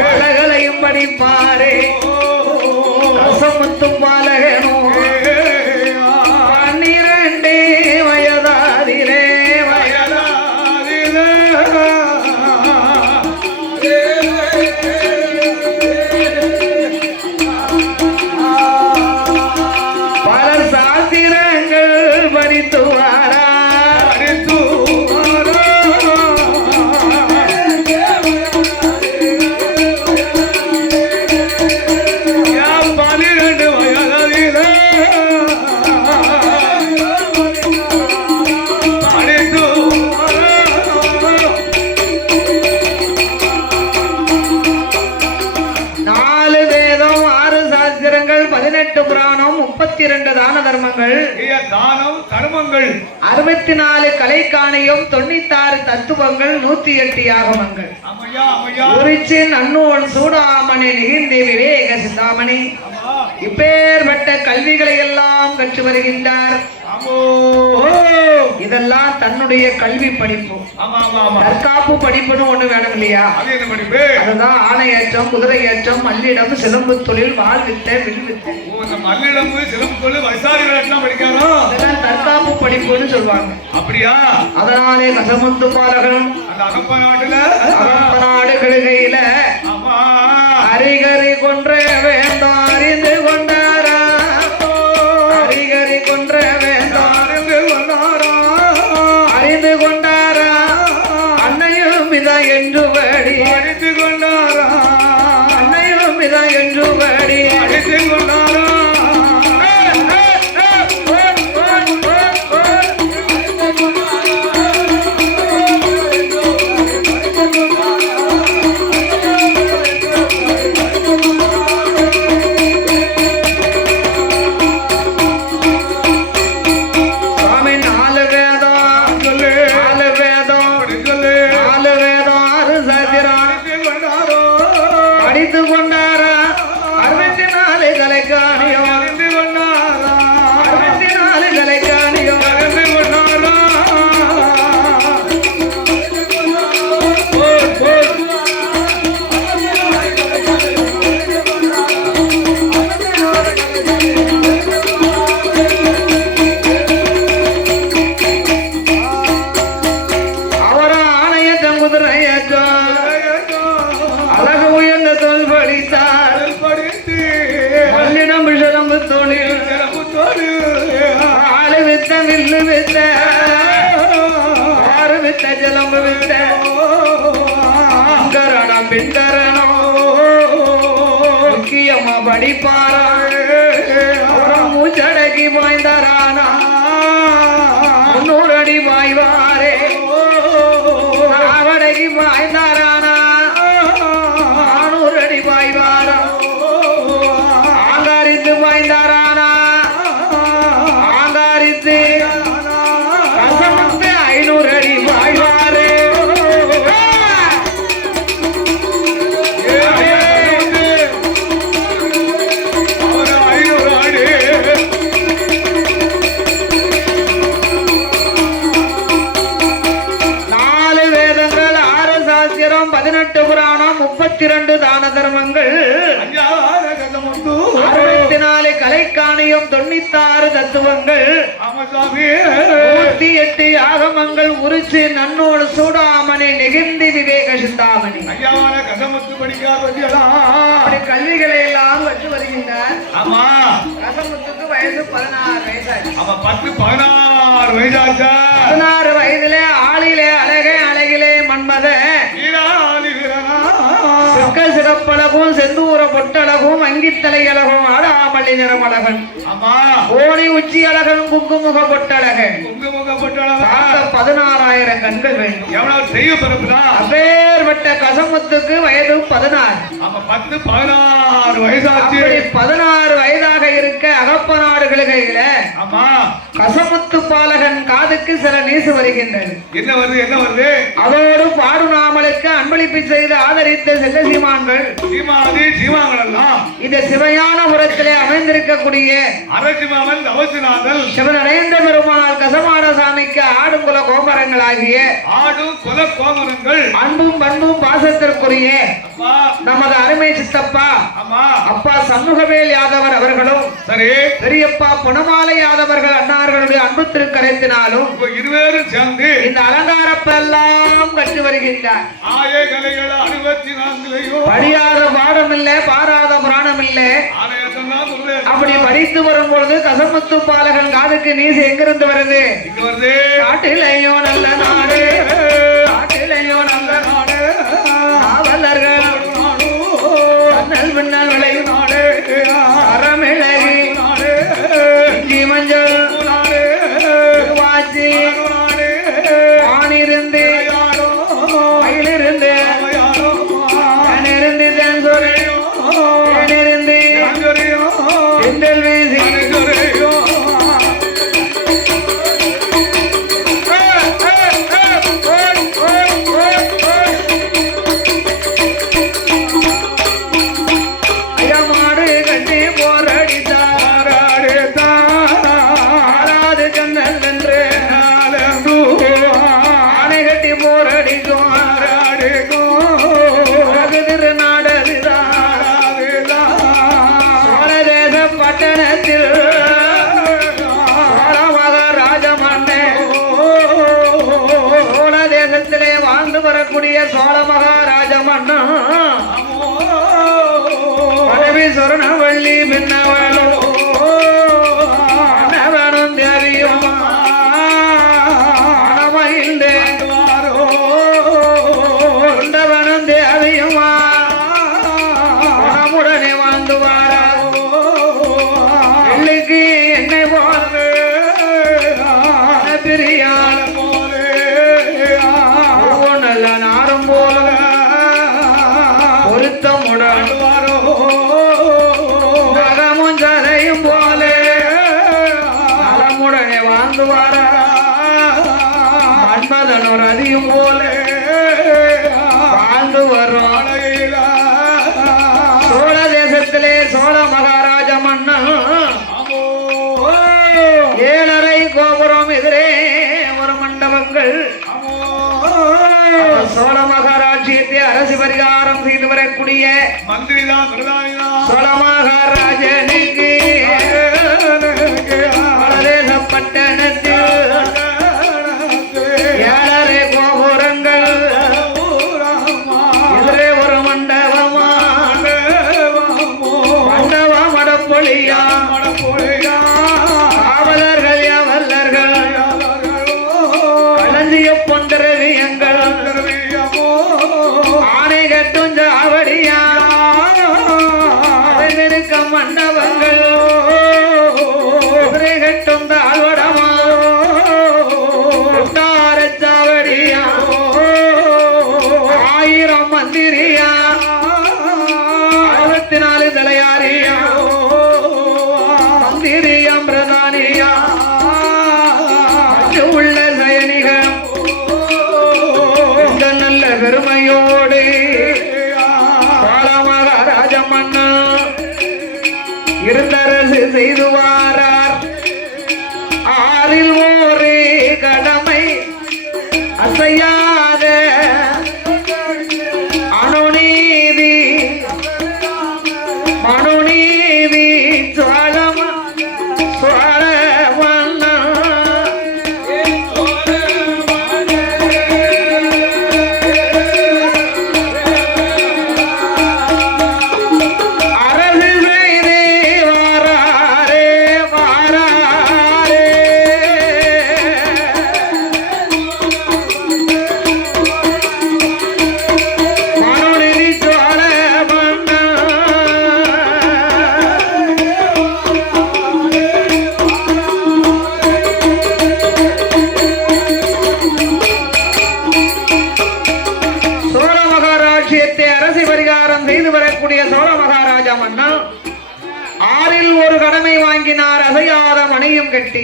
பலகளையும் படிப்பாரே ரசமுத்தும் பாலகனோ 12 வயதாதிலே பல சாத்திரங்கள் படித்து வாரா புராணம் 32 தான தர்மங்கள் தானம் தர்மங்கள் 64 கலைக்காணியம் 96 தத்துவங்கள் 108 யாகமங்கள் உரிச்சின் அன்னோன் சூடாமணி நிகிந்தி விவேக சிந்தாமணி இப்பேற்பட்ட கல்விகளை எல்லாம் கற்று வருகின்றார். இதெல்லாம் தன்னுடைய கல்வி படிப்பு. தற்காப்பு படிப்புன்னு ஒண்ணு வேணும் இல்லையா? அதுதான் ஆணையேற்றம், குதிரை ஏற்றம், மல்லிடம், சிலம்பு தொழில், வாள் வித்தை, வில் வித்தை. மல்லிடம், சிலம்பு தொழில், அதெல்லாம் தற்காப்பு படிப்புன்னு சொல்லுவாங்க. அப்படியா? அதனாலே கசமுத்து பாலகனும் நாடு கழுகையில அரிகரி கொன்ற வேண்டாம் அறிந்து கொண்டாரா, அரிகரி கொன்ற வேண்டாம் அறிந்து கொண்டாரா, அன்னையும் இதா என்று வடி அறிந்து கொண்டாரா, அன்னையும் இதா என்று வடி அறிந்து கொண்டாரா. படிப்பாரா மூச்சடகி பாய்ந்தாரானா 300 அடி பாய்வாரே, அவடகி பாய்ந்தாரானா 400 அடி பாய்வாரா, ஆங்காரித்து பாய்ந்தாரானா ஆங்காரித்து 62 தான தர்மங்கள், 64 கலைக்காணியம், 96 தத்துவங்கள், 108 ஆகமங்கள் உரிச்சு நன்னோடு சூடாமணி நெகிழ்ந்தி விவேக சிந்தாமணி அப்படி கல்விகளை எல்லாம் வச்சு வருகின்றார். கசமுத்துக்கு வயசு 16 வயசாச்சு. 16 வயசாச்சா? 16 வயதிலே ஆளிலே அழகே அழகிலே மன்மத சிற்க சிறப்பழகும் செந்தூர பொட்டழகும் அங்கித்தலை அழகும் ஆடாமல்லி நிறமழகன் ஓடி உச்சி அழகன் குங்குமுக பொட்டழகன் 16,000 கண்கள் வேண்டும். அப்பேற்பட்ட கசமுத்துக்கு வயது 16. 16 வயசாச்சு. 16 வயதாக இருக்க அகப்பநாடுகளுகையில கசமுத்து பாலகன் காதுக்கு சில நீசு வருகின்றது. என்ன வருது? அதோடு பாடுநாமலுக்கு அன்பளிப்பு செய்து ஆதரித்த செல்ல சீமான்கள் இந்த சிவையான புறத்திலே அமைந்திருக்கக்கூடிய அரசிமாமன் அவசிநாதல் சிவனடைந்த பெருமாள் கசமான சாமிக்கு ஆடும் குல கோமரங்கள் ஆகிய அன்பும் பண்பும் பாசத்திற்குரிய நமது அருமை சித்தப்பா அப்பா சண்முகவேல் யாதவர் அவர்களும் சரி பெரியப்பா புனமாலை யாதவர்கள் அன்னார்களுடைய அன்பு திருக்கரத்தினாலும் இருவரும் சேர்ந்து இந்த அலங்காரப்பெல்லாம் கட்டி வருகின்றார். படியாத பாடம் இல்லை, பாராத புராணம் இல்லை. அப்படி படித்து வரும் பொழுது கசமுத்து பாலகன் காதுக்கு நீசு எங்கிருந்து வருது? காட்டிலேயோ நல்ல நாடு, காட்டிலேயோ நல்ல நாடு, காவலர்கள் கண்ணல் பின்னல் விளையும் நாடு, அறமிளகி இஞ்சி மஞ்சள் வாச்சி ஆணிருந்து மயிலிருந்து இருந்து தென்றல் வீசி ஐயமாடு கட்டி போரடித்தார் ஆறாது கண்ணல் என்று ஆணை கட்டி போரடிக்கும் பட்டணத்தில் சோழ தேசத்திலே வாழ்ந்து வரக்கூடிய சோழ மகாராஜ மன்னன் பதவி சொரணவள்ளி பின்னவளும் அனவனும் தேவியும் மனமகிழ்ந்து கொண்டவனும் தேவியுமா மனமுடனே வாழ்ந்துவாரா என்னை போல பிரியாள போல நல்ல நாரும் போல பொருத்தமுடன் நகமும் சதையும் போல நலமுடனே வாழ்ந்துவார மன்மதனோர் அதியும் போல வாழ்ந்து வரும் சோழ தேசத்திலே சோழ மகாராஜ மன்னன் 7 கோபுரம் எதிரே ஒரு மண்டபங்கள் சோழ மகாராஜ்யத்தை அரசு பரிகாரம் செய்து வரக்கூடிய சோழ மகாராஜனுக்கு வடதேச பட்டணத்தில் 7 கோபுரங்கள் எதிரே ஒரு மண்டபமா மண்டபம் மடப்பொழியா காவலர்கள் வல்லர்கள் களஞ்சிய பொன்றவியங்கள் ஆணை கட்டும் ஜாவடியா இருக்க மண்டபங்கள் கட்டும் தாழ்வடமா சாவடியா 1000 மந்திரியா 64 தலையாரியா மந்திரியம் பிரதானியா உள்ள சயனிகள் இந்த நல்ல பெருமையோடு மகாராஜ மன்னன் இருந்தரசு செய்து வாரார். 6 ஒரு கடமை அசையாத அணுநீதி தலைமை வாங்கினார் அசையாத மணியும் கட்டி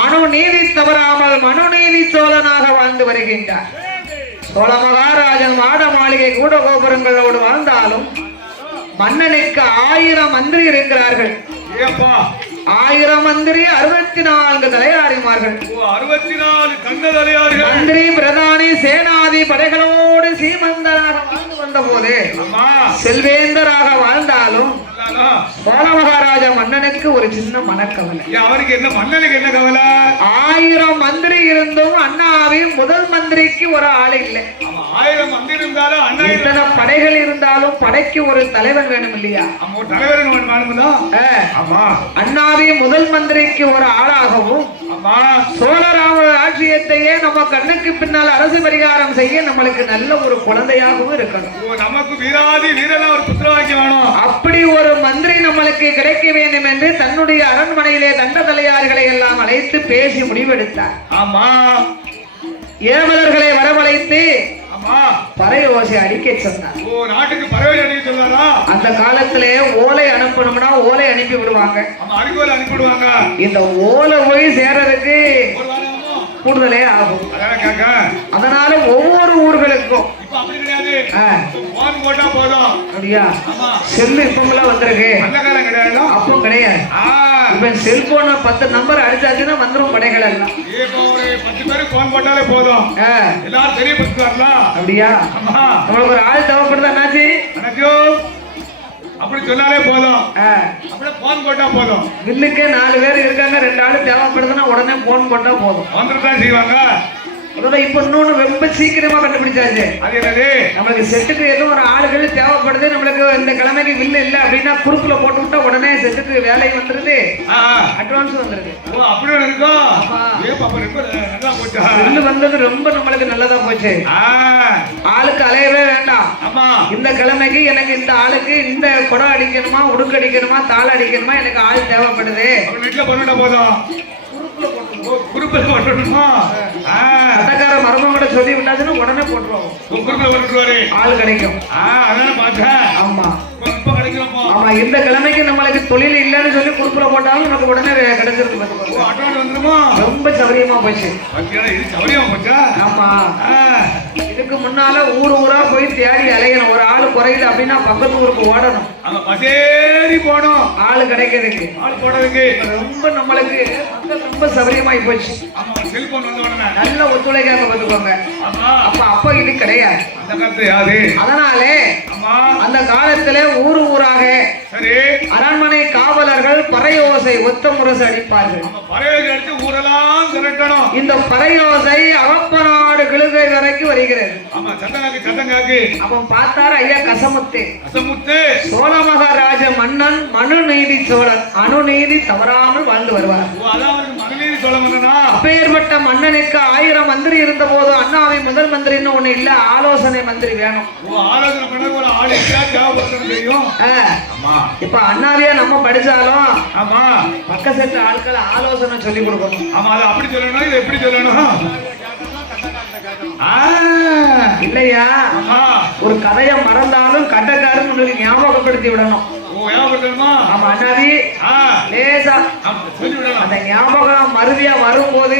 அணு நீதி தவறாமல் மனுநீதி சோழனாக வாழ்ந்து வருகின்றார். சோழ மகாராஜன் மாட மாளிகை கூட கோபுரங்களோடு வாழ்ந்தாலும் மன்னனுக்கு 1000 மந்திரி இருக்கிறார்கள். 1000 மந்திரி 64 தலையாரிமார்கள். 64 கண்ட தலையாரிகள். மந்திரி பிரதானி சேனாதி படைகளோடு சீமந்தராக வாழ்ந்து வந்த போது செல்வேந்தராக வாழ்ந்தாலும் சோழ மகாராஜ மன்னனுக்கு ஒரு சின்ன மனக்கவலை. அவருக்கு என்ன மன்னனுக்கு என்ன கவலை? 1000 மந்திரி இருந்தும் அண்ணாவின் முதல் மந்திரிக்கு ஒரு ஆள் இல்லை. 1000 மந்திரி இருந்தாலும் அண்ணா எத்தனை படைகள் இருந்தாலும் படைக்கு ஒரு தலைவன் வேணும் இல்லையா? தலைவன் வேணும்தான். அண்ணாவின் முதல் மந்திரிக்கு ஒரு ஆளாகவும் சோழராம ராஜ்யத்தையே நம்ம கண்ணுக்கு பின்னால் அரசு பரிகாரம் செய்ய நம்மளுக்கு நல்ல ஒரு குழந்தையாகவும் இருக்கணும். நமக்கு வீராதி வீரனா ஒரு புத்திரவாக்கி வேணும். அப்படி ஒரு மந்திரி நம்மளுக்கு கிடைக்க வேண்டும் என்று தன்னுடைய அரண்மனையிலே தண்ட தலையார்களை எல்லாம் அழைத்து பேசி முடிவெடுத்தார். ஆமா, ஏவலர்களை வரவழைத்து பறை ஓசை அடிக்க சொன்னார். நாட்டுக்கு பறவை அடிக்க சொன்னாரா? அந்த காலத்திலே ஓலை அனுப்பணும்னா ஓலை அனுப்பி விடுவாங்க. அனுப்பிடுவாங்க. இந்த ஓலை போய் சேர்றதுக்கு கூடுதலே ஆகும். அதனால ஒவ்வொரு ஊர்களுக்கும் செல்லு இப்பெல்லாம் வந்திருக்கு, அப்போ கிடையாது. இப்ப செல்போன் 10 நம்பர் அடிச்சாச்சுன்னா வந்துடும் படைகள் எல்லாம். 10 பேருக்கு போன் போட்டாலே போதும், எல்லாரும் தெரியப்படுத்துவாங்களா? அப்படியா? உங்களுக்கு ஒரு ஆள் தேவைப்படுதா? என்னாச்சு அப்படி சொன்னாலே போதும், அப்படியே போன் போட்டா போதும். வில்லுக்கே 4 பேர் இருக்காங்க, 2 ஆளு தேவைப்படுதுன்னா உடனே போன் போட்டா போதும், வந்துதான் செய்வாங்க. இப்ப இன்னொன்னு ரொம்ப சீக்கிரமா கண்டுபிடிச்சாச்சு. நம்மளுக்கு செட்டுக்கு எதுவும் ஒரு ஆளுகள் தேவைப்படுது, நம்மளுக்கு இந்த கிழமைக்கு வில்லு இல்ல அப்படின்னா குறுக்குல போட்டு விட்டா உடனே செட்டுக்கு வேலை வந்துருது, அட்வான்ஸ் வந்துருது. வில்லு வந்தது ரொம்ப நம்மளுக்கு நல்லதா போச்சு. ஆளுக்கு அலையவே வேண்டாம். இந்த கிழமைக்கு எனக்கு இந்த ஆளுக்கு இந்த குடம் அடிக்கணுமா, உடுக்கு அடிக்கணுமா, தாள் அடிக்கணுமா, எனக்கு ஆள் தேவைப்படுது. மரபம் கூட சொல்லி விட்டாச்சுன்னா உடனே போட்டுருவோம், ஆள் கிடைக்கும். ஆமா ஆமா, இந்த கிழமைக்கு நம்மளுக்கு தொழில் இல்லைன்னு சொல்லி குறுக்குல போட்டாலும் நமக்கு உடனே கிடைச்சிருக்கு. ரொம்ப சௌரியமா போச்சு. ஆமா, இதுக்கு முன்னால ஊர் ஊரா போய் தேடி அலையணும். ஒரு ஆளு குறையுது அப்படின்னா பக்கத்து ஊருக்கு ஓடணும், போனோம் ஆளு கிடைக்கிறதுக்கு, ஆள் போடுறதுக்கு. ரொம்ப நம்மளுக்கு ரொம்ப சௌரியமாயி போச்சு. நல்ல ஒத்துழைக்காம பார்த்துக்கோங்க. அப்ப இது கிடையாது. அதனாலே அந்த காலத்திலே ஊரு ஊராக அரண்மனை காவலர்கள் பறையோசை ஒத்த முரசு அடிப்பார்கள். இந்த பறையோசை அகப்பநாடு கிழுகை வரைக்கும் வருகிறது. அப்ப பார்த்தாரு ஐயா கசமுத்து. சோழ மகாராஜ மன்னன் மனுநீதி சோழன் அணுநீதி தவறாமல் வாழ்ந்து வருவார். அப்பேற்பட்ட மன்னனுக்கு 1000 மந்திரி இருந்த போது அண்ணாவை முதல் மந்திரின்னு ஒண்ணு இல்ல, ஆலோசனை மந்திரி வேணும். இப்ப அண்ணாவையே நம்ம படிச்சாலும் பக்க செட்டு ஆட்கள் ஆலோசனை சொல்லி கொடுக்கணும். அப்படி சொல்லணும், இது எப்படி சொல்லணும் இல்லையா? ஒரு கதையை மறந்தாலும் கட்டக்காரன்னு ஞாபகப்படுத்தி விடணும். ஆமா, அண்ணாவி லேசா அந்த ஞாபகம் மறுதியா வரும்போது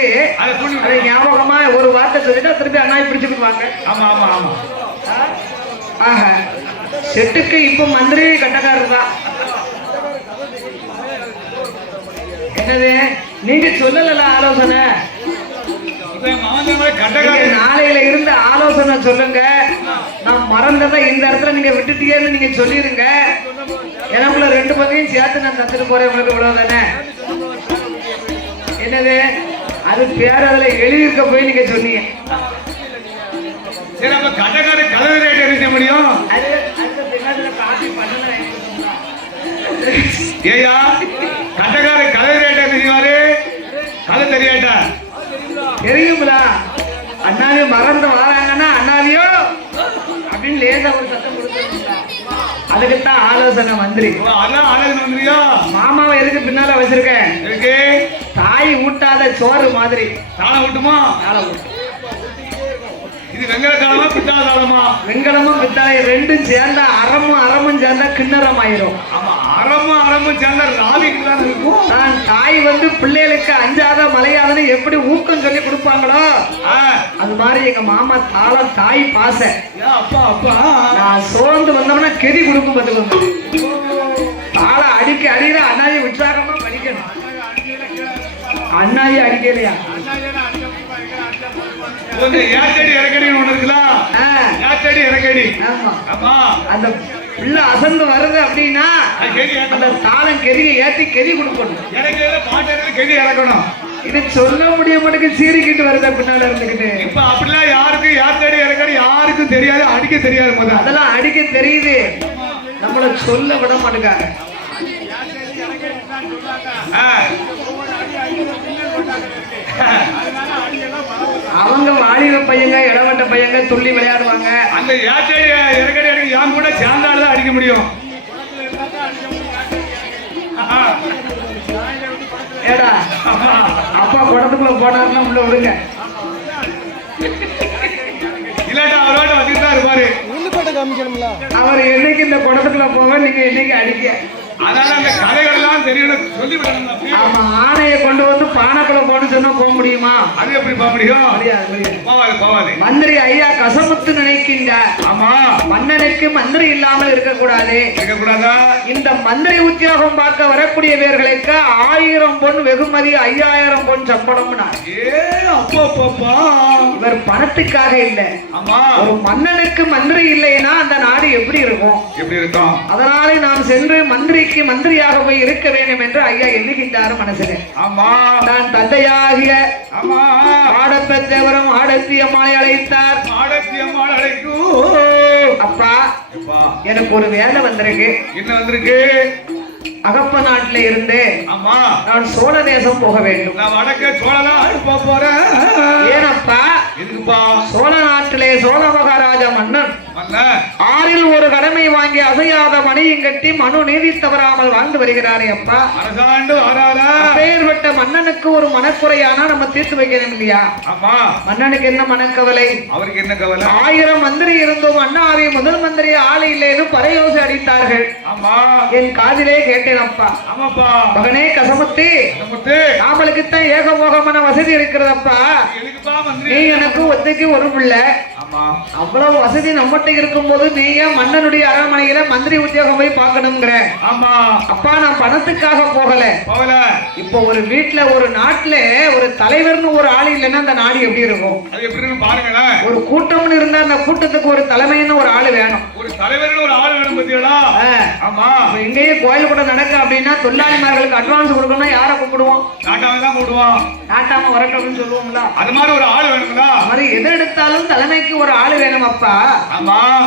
அதை ஞாபகமா ஒரு வார்த்தை சொல்லிட்டு திருப்பி அண்ணாவி பிடிச்சுக்குவாங்க. ஆமா ஆமா ஆமா. ஆஹா, செட்டுக்கு இப்ப மந்திரி கட்டக்காரர் தான். என்னது நீங்க சொல்லல ஆலோசனை? நாளையில இருந்து ஆலோசனை சொல்லுங்க. நான் மறந்ததை இந்த இடத்துல நீங்க விட்டுட்டீங்கன்னு நீங்க சொல்லிருங்க. எனக்குள்ள 2 பங்கையும் சேர்த்து நான் தந்துட்டு போறேன். உங்களுக்கு இவ்வளவுதானே? என்னது அது பேர் அதுல எழுதியிருக்க போய் நீங்க சொன்னீங்க. முடியும் ஏயா கட்டக்கார கலை ரேட் என்ன கதை தெரியாட்டா? தெரியுங்களா? அண்ணாவி மறந்து வராங்கன்னா அண்ணாவியோ அப்படின்னு லேசா ஒரு சத்தம் கொடுத்துருக்கீங்களா? அதுக்குத்தான் ஆலோசனை மந்திரி. மாமாவை எதுக்கு பின்னால வச்சிருக்கேன்? தாய் ஊட்டாத சோறு மாதிரி. தாளை ஊட்டுமா? இது வெங்கல தாளமா பித்தளை தாளமா? வெங்கலமும் பித்தளை ரெண்டும் சேர்ந்தா அறமும் சேர்ந்தா கிண்ணறம் ஆயிரும். ஆமா, அற அறமும் சேர்ந்த ராவிக்கு தான் இருக்கும். நான் தாய் வந்து பிள்ளைகளுக்கு அஞ்சாத மலையாதன்னு எப்படி ஊக்கம் சொல்லி கொடுப்பாங்களோ அது மாதிரி எங்க மாமா தாளம் தாய் பாச அப்பா அப்பா நான் சோர்ந்து வந்தோம்னா கெதி கொடுக்கும் பார்த்துக்கோங்க. தாளை அடிக்கிற அண்ணாதியை விற்றாகமா படிக்கணும். அண்ணாதியை அடிக்கலையா ஏத்தடி இறக்கடி ஒண்ணு இருக்கலாம். ஏத்தடி இறக்கடி. ஆமா அந்த பிள்ளை அசந்து வருது அப்படின்னா அந்த தாளம் கெதியை ஏத்தி கெதி கொடுக்கணும். கெதி இறக்கணும். இது சொல்ல முடிய மாட்டேங்குது சீரிக்கிட்டு வருது பின்னால இருந்துகிட்டு. இப்ப அப்படிலாம் யாருக்கு ஏத்தடி இறக்கடி யாருக்கும் தெரியாது, அடிக்க தெரியாது. முதல்ல அதெல்லாம் அடிக்க தெரியுது, நம்மள சொல்ல விட மாட்டேங்காங்க. அவங்க வாலிப பையங்க இடவட்ட பையங்க துள்ளி விளையாடுவாங்க. அந்த ஏத்தடி இறக்கடி அடிக்க யான் கூட சேர்ந்தாலும் அடிக்க முடியும். ஏடா அப்பா குடத்துக்குள்ள போனாருன்னா உள்ள விடுங்க. இல்லாட்டா அவரோட வந்துட்டு இருப்பாரு. அவர் என்னைக்கு இந்த குடத்துக்குள்ள போவ நீங்க என்னைக்கு அடிக்க. அதனால அந்த கதைகள்லாம் தெரியணும் சொல்லி விடணும். ஆமா ஆணையை கொண்டு வந்து பானைக்குள்ள போன்னு சொன்னா போக முடியுமா? அது எப்படி போக முடியும்? போவாது. மந்திரி ஐயா கசமுத்து நினைக்கின்றார். ஆமா மன்னனுக்கு மந்திரி இல்லாமல் இருக்கக்கூடாது. இந்த மந்திரி உத்தியோகம் பார்க்க வரக்கூடிய வீரர்களுக்கு 1000 பொன் வெகுமதி 5000 பொன் சம்பளம். இவர் பணத்துக்காக இல்ல. ஒரு மன்னனுக்கு மந்திரி இல்லைன்னா அந்த நாடு எப்படி இருக்கும்? அதனால நாம் சென்று மந்திரியாக போய் இருக்க வேண்டும் என்று ஐயா எண்ணுகின்றார் மனசுல. நான் தந்தையாகிய ஆடப்பெற்றவரும் ஆடத்தி அம்மாளை அழைத்தார். அப்பா எனக்கு ஒரு வேலை வந்திருக்கு. என்ன வந்திருக்கு? அகப்ப நாட்டில இருந்து நான் சோழ தேசம் போக வேண்டும். நான் வடக்க சோழலாம் போறேன். ஏனப்பா? இதுக்குப்பா சோழ நாட்டிலே சோழ மகாராஜ மன்னன் 6ல் ஒரு கடமை வாங்கி அசையாத மணியும் கட்டி மனு நீதி தவறாமல் வாழ்ந்து வருகிறாரே அப்பா. அப்பேற்பட்ட மன்னனுக்கு ஒரு மனக்குறையானா நம்ம தீர்த்து வைக்கணும் இல்லையா? மன்னனுக்கு என்ன மனக்கவலை? அவருக்கு என்ன கவலை? 1000 மந்திரி இருந்தும் அண்ணாவை முதல் மந்திரி ஆளை இல்லைன்னு பறையோசை அடித்தார்கள். என் காதிலே கேட்டேன் அப்பா. மகனே கசமுத்து, நாமளுக்குத்தான் ஏகமோகமான வசதி இருக்கிறதப்பா. நீ எனக்கு ஒத்தைக்கு ஒரு பிள்ளை, அவ்வளவு வசதி நம்மகிட்ட இருக்கும் போது நீ ஏன் மன்னனுடைய அரண்மனையில மந்திரி உத்தியோகம் போய் பார்க்கணுங்கிற? அப்பா நான் பணத்துக்காக போகல. இப்போ ஒரு வீட்டுல ஒரு நாட்டுல ஒரு தலைவர்னு ஒரு ஆள் இல்லைன்னா அந்த நாடு எப்படி இருக்கும்? ஒரு கூட்டம்னு இருந்தா அந்த கூட்டத்துக்கு ஒரு தலைமைன்னு ஒரு ஆள் வேணும். ஒரு தலைவர்னு ஒரு ஆள் வேணும் பத்தியடா. ஆமா எங்கேயே கோயில் கூட நடக்க அப்படின்னா தொழிலாளிமார்களுக்கு அட்வான்ஸ் கொடுக்கணும்னா யாரை கூப்பிடுவோம்? நாட்டாம தான் கூப்பிடுவோம். நாட்டாம வரட்டும்னு சொல்லுவோம்ல. அது மாதிரி ஒரு ஆள் வேணுங்களா? அது மாதிரி எது எடுத்தாலும் தலைமைக்கு ஒரு ஆள் வேணும் அப்பா.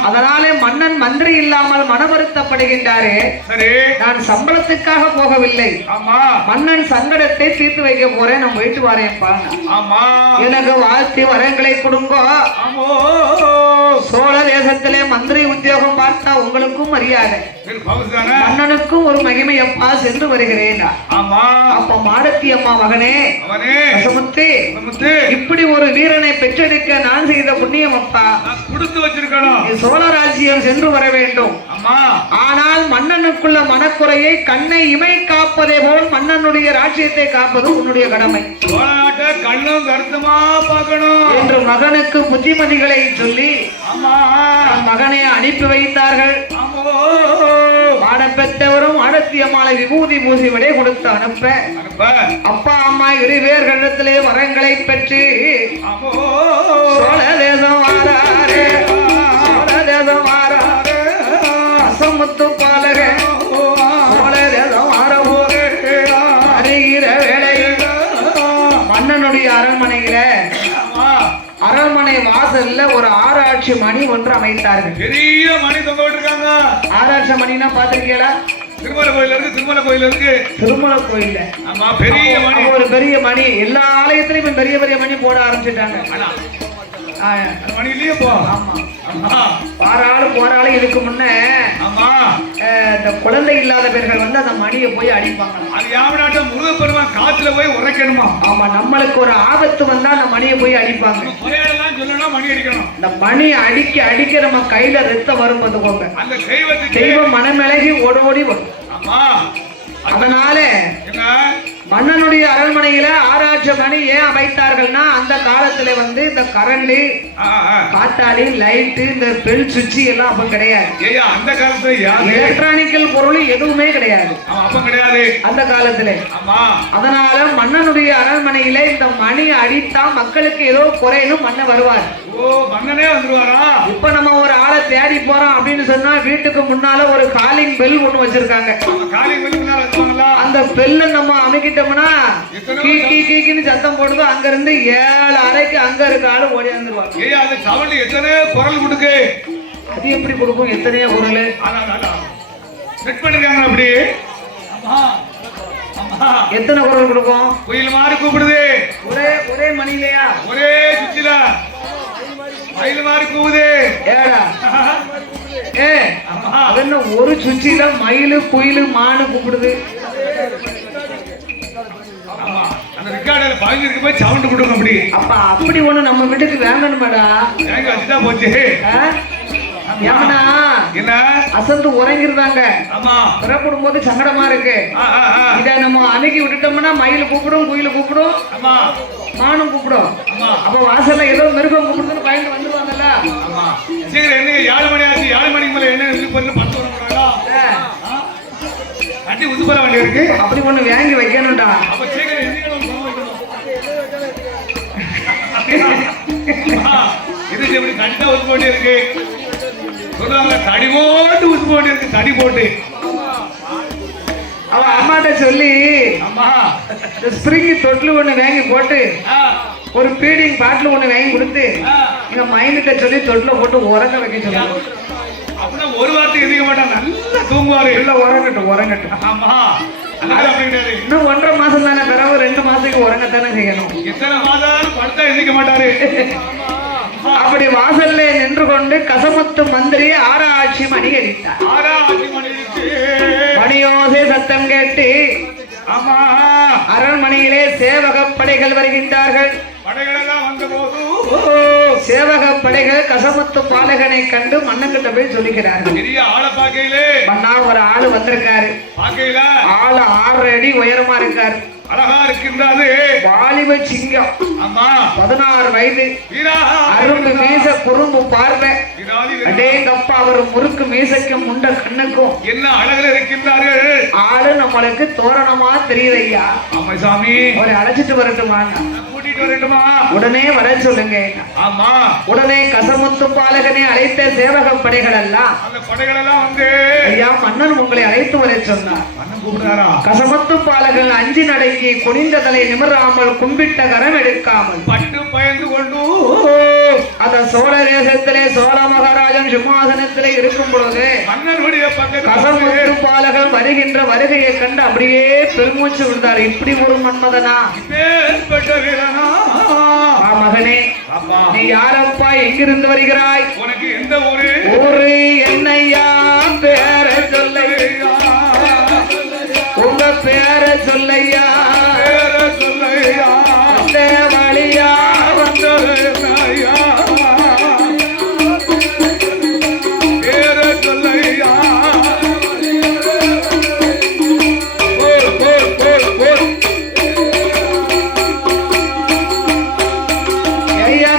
அதனாலே மன்னன் மந்திரி இல்லாமல் மனவருத்தப்படுகின்றாரே. நான் சம்பளத்துக்காக போகவில்லை. மன்னன் சங்கடத்தை தீர்த்து வைக்க போறேன். நான் போயிட்டு வரேன்ப்பா. எனக்கு வாழ்த்தி வரங்களை கொடுங்க. சோழ தேசத்திலே மந்திரி உத்தியோகம் பார்த்தா உங்களுக்கும் மரியாதை, மன்னனுக்கும் ஒரு மகிமை அப்பா. சென்று வருகிறேன். அப்ப மாடத்தி அம்மா மகனே கசமுத்து, இப்படி ஒரு வீரனை பெற்றெடுக்க நான் செய்த புண்ணியம் அப்பா. கொடுத்து வச்சிருக்கணும். சோழ ராஜ்யம் சென்று வர வேண்டும். ஆனால் மன்னனுக்குள்ள மனக்குறையை கண்ணை இமை காப்பதே போல் மன்னனுடைய ராஜ்யத்தை காப்பது உன்னுடைய கடமை. சோழ நாட்டை கண்ணும் கருத்துமா பார்க்கணும் என்று மகனுக்கு புத்திமதிகளை சொல்லி மகனை அனுப்பி வைத்தார்கள். பாடப்பெற்றவரும் ஆடத்தி அம்மாளை விபூதி பூசி விடை கொடுத்து அனுப்ப அப்பா அம்மா இருவேர்களிடத்திலே வரங்களை பெற்று சோழ தேசம் வாராரே, சோழ தேசம் வாராரே, அசமுத்து பாலக சோழ தேசம் வாரபோரே அறிகிற வேளையில் மன்னனுடைய அரண்மனையில அரண்மனை வாசல்ல ஒரு ஆராய்ச்சி மணி ஒன்று அமைத்தார்கள். பெரிய மணி தொங்க விட்டுருக்காங்க. ஆராய்ச்சி மணினா பாத்திருக்கீங்களா? திருமலை கோயில் இருக்கு. திருமலை கோயில்ல ஆமா பெரிய மணி, ஒரு பெரிய மணி. எல்லா ஆலயத்திலயும் பெரிய பெரிய மணி போட ஆரம்பிச்சுட்டாங்க. மணிலயே போ. ஆமா போறாளு இதுக்கு முன்ன இந்த குழந்தை இல்லாத பேர்கள் வந்து அந்த மணியை போய் அடிப்பாங்க. அது யாவனாட்டம் முருகப்பெருமான் காத்துல போய் உரைக்கணுமா? ஆமா நம்மளுக்கு ஒரு ஆபத்து வந்தா அந்த மணியை போய் அடிப்பாங்க. சொல்லணும் மணி அடிக்கணும். இந்த மணி அடிக்க நம்ம கையில ரத்தம் வரும் பார்த்துக்கோங்க. அந்த தெய்வம் மனமிளகி ஓடி வரும். ஆமா. அதனால என்ன மன்னனுடைய அரண்மனையில ஆராய்ச்சி மணி ஏன் அமைத்தார்கள்னா அந்த காலத்துல வந்து இந்த கரண்ட் காத்தாடி லைட்டு இந்த பெல் சுவிட்ச் எல்லாம் அப்ப கிடையாது. ஏயா அந்த காலத்துல எலக்ட்ரானிக்கல் பொருள் எதுவுமே கிடையாது அப்ப கிடையாது அந்த காலத்துல. ஆமா. அதனால மன்னனுடைய அரண்மனையில இந்த மணி அடித்தா மக்களுக்கு ஏதோ குறையும் மன்னன் வருவார். ஓ மன்னனே வந்துருவாரா? இப்ப நம்ம ஒரு ஆளை தேடி போறோம் அப்படின்னு சொன்னா வீட்டுக்கு முன்னால ஒரு காலிங் பெல் ஒண்ணு வச்சிருக்காங்க. காலிங் பெல் முன்னால வச்சிருக்காங்களா? அந்த பெல்ல நம்ம அமைக்கிட்டோம்னா கீ கீ கீன்னு சத்தம் போடுது. அங்க இருந்து 7 அறைக்கு அங்க இருக்க ஆளு ஓடி வந்துருவாங்க. ஏய் அந்த சவுண்ட் எத்தனை குரல் கொடுக்கு? அது எப்படி கொடுக்கும்? எத்தனையோ குரல் செட் பண்ணிருக்காங்க அப்படி. ஆமா ஆமா. எத்தனை குரல் கொடுக்கும்? குயில் மாதிரி கூப்பிடுது. ஒரே மணிலையா? ஒரே சுத்தில மயில் மாதிரி கூவுது. ஏடா என்ன ஒரு சுச்சில மயிலு குயிலு மானு கூப்பிடுது? ஆமா அந்த ரெக்கார்டர் பாஞ்சிருக்கு போய் சவுண்ட் கொடுங்க அப்படி. அப்ப அப்படி ஒண்ணு நம்ம வீட்டுக்கு வேங்கணுமாடா? ஏங்க அதுதான் போச்சு. ஏன்னா என்ன அசந்து உறங்கிருந்தாங்க. ஆமா புறப்படும் போது சங்கடமா இருக்கு. இத நம்ம அணுகி விட்டுட்டோம்னா மயில் கூப்பிடும், குயில் கூப்பிடும், ஆமா மானும் கூப்பிடும். ஆமா அப்ப வாசல்ல ஏதோ மிருகம் கூப்பிடுதுன்னு பயந்து வந்துருவாங்கல்ல. ஆமா சீக்கிரம் என்னங்க 7 மணி ஆச்சு. 7 மணிக்கு மேல என்ன இது பண்ணு 10 வரணும்டா. கட்டி உது பண்ண வேண்டிய இருக்கு. அப்படி ஒண்ணு வாங்கி வைக்கணும்டா. அப்ப சீக்கிரம் என்னங்க இது எப்படி கண்டிப்பா உது போட்டு இருக்கு சொல்றாங்க. தடி போட்டு உது போட்டு இருக்கு. தடி போட்டு அவ அம்மாட்ட சொல்லி அம்மா ஸ்பிரிங் தொட்டில் ஒண்ணு வாங்கி போட்டு ஒரு பீடிங் பாட்டில் ஒண்ணு வாங்கி கொடுத்து எங்க மைண்ட சொல்லி தொட்டில போட்டு உறங்க வைக்க சொல்லுவாங்க. அப்படின்னா ஒரு வார்த்தைக்கு எதிர்க்க மாட்டாங்க. நல்லா தூங்குவாரு. இல்ல உறங்கட்டும். ஆமா இன்னும் 1.5 மாசம் தானே. பிறகு 2 மாசத்துக்கு உறங்கத்தானே செய்யணும். எத்தனை மாதம் படுத்தா எதிர்க்க மாட்டாரு. அப்படி வாசல்ல நின்று கொண்டு கசமுத்து மந்திரி ஆராய்ச்சி மணி அடித்தார். மணியோசை சத்தம் கேட்டு ஆமா அரண்மனையிலே சேவக படைகள் வருகின்றார்கள். படைகளெல்லாம் வந்த போது சேவக படைகள் கசமுத்து பாலகனை கண்டு மன்னன்கிட்ட போய் சொல்லிக்கிறார்கள். பெரிய ஆளை பாக்கையிலே மன்னா ஒரு ஆளு வந்திருக்காரு. பாக்கையில ஆளு 6 அடி உயரமா இருக்காரு. அழகா இருக்கின்றாரு. வாலிப சிங்கம். ஆமா 16 வயது. அரும்பு மீச குறும்பு பார்வை. அடேங்கப்பா அவர் முறுக்கு மீசைக்கும் முண்ட கண்ணுக்கும் என்ன அழகுல இருக்கின்றார்கள். ஆளு நம்மளுக்கு தோரணமா தெரியுது ஐயா. ஆமா சாமி அவரை அழைச்சிட்டு வரட்டுமா? கூட்டிட்டு வரட்டுமா? உடனே வர சொல்லுங்க. ஆமா உடனே கசமுத்து பாலகனை அழைத்த சேவக படைகள் எல்லாம் அந்த படைகள் எல்லாம் வந்து ஐயா மன்னன் உங்களை அழைத்து வர சொன்னார். மன்னன் கூப்பிடுறாரா? கசமுத்து பாலகன் அஞ்சி நடக்கி குனிந்த தலை நிமிராமல் கும்பிட்ட கரம் எடுக்காமல் பட்டு பயந்து கொண்டு அந்த சோழ தேசத்திலே சோழ மகாராஜன் சிம்மாசனத்திலே இருக்கும் பொழுது மன்னனுடைய கசமுத்து பாலகன் வருகின்ற வருகையை கண்டு அப்படியே பெருமூச்சு விடுத்தார். இப்படி ஒரு மன்மதனா மகனே நீ யாரப்பா எங்கிருந்து வருகிறாய்? உனக்கு எந்த ஊரு? ஊரு என்னையா? பேர சொல்லையா? உங்க பேர சொல்லையா? அந்த வழியா வந்ததையா? பேர சொல்லையா?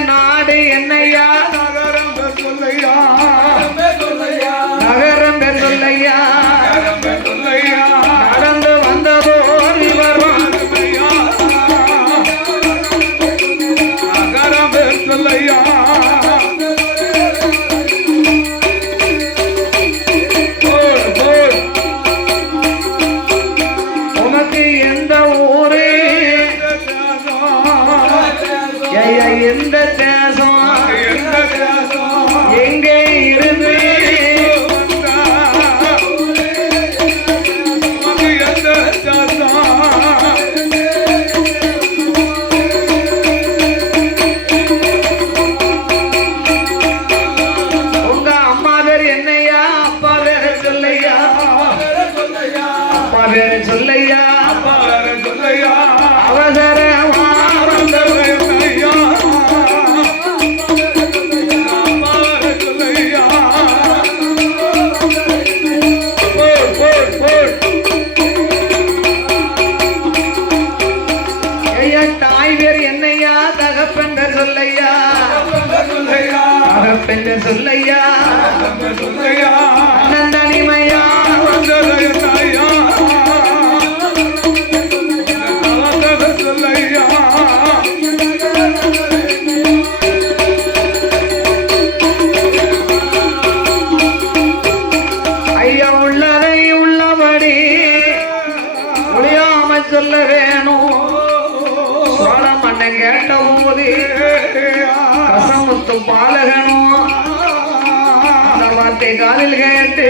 நாடு என்னையா? நகரம் சொல்லையா? நடந்து வந்ததோ இவர் நகரம் சொல்லையா? உனக்கு எந்த ஊரு? எந்த தேசம்? எங்கே இருந்து? உங்க அம்மா பேர் என்னையா? அப்பா பேர சொல்லையா? அப்பா பேர சொல்லையா? அவசரமா வந்தவையா? தகப்பென்ற சொல்லையா சொல்லையா தகப்பென்ற சொல்லையா சொல்லையா அண்ணன் தனிமையா தாயா சொல்லையா ஐயா உள்ளதை உள்ளபடி ஒளியாம சொல்ல வேணும் சோழ மன்னன் கேட்ட போது கசமுத்து பாலகனும் அந்த வார்த்தை காதில் கேட்டு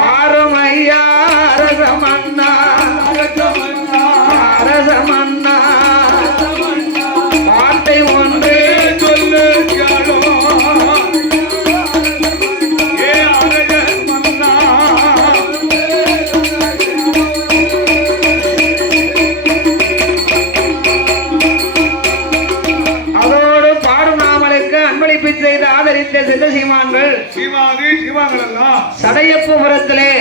பாரும் ஐயா அரசமன்னா அரசமன்னா வார்த்தை ஒன்று சொல்லு ஏ அரச மன்னா அதோடு பாடும் நாமலுக்கு அன்பளிப்பு செய்து ஆதரித்த சித்த சீமான்கள் சீமாதி சீமாங்கள் எல்லாம் சடையப்பு புறத்திலே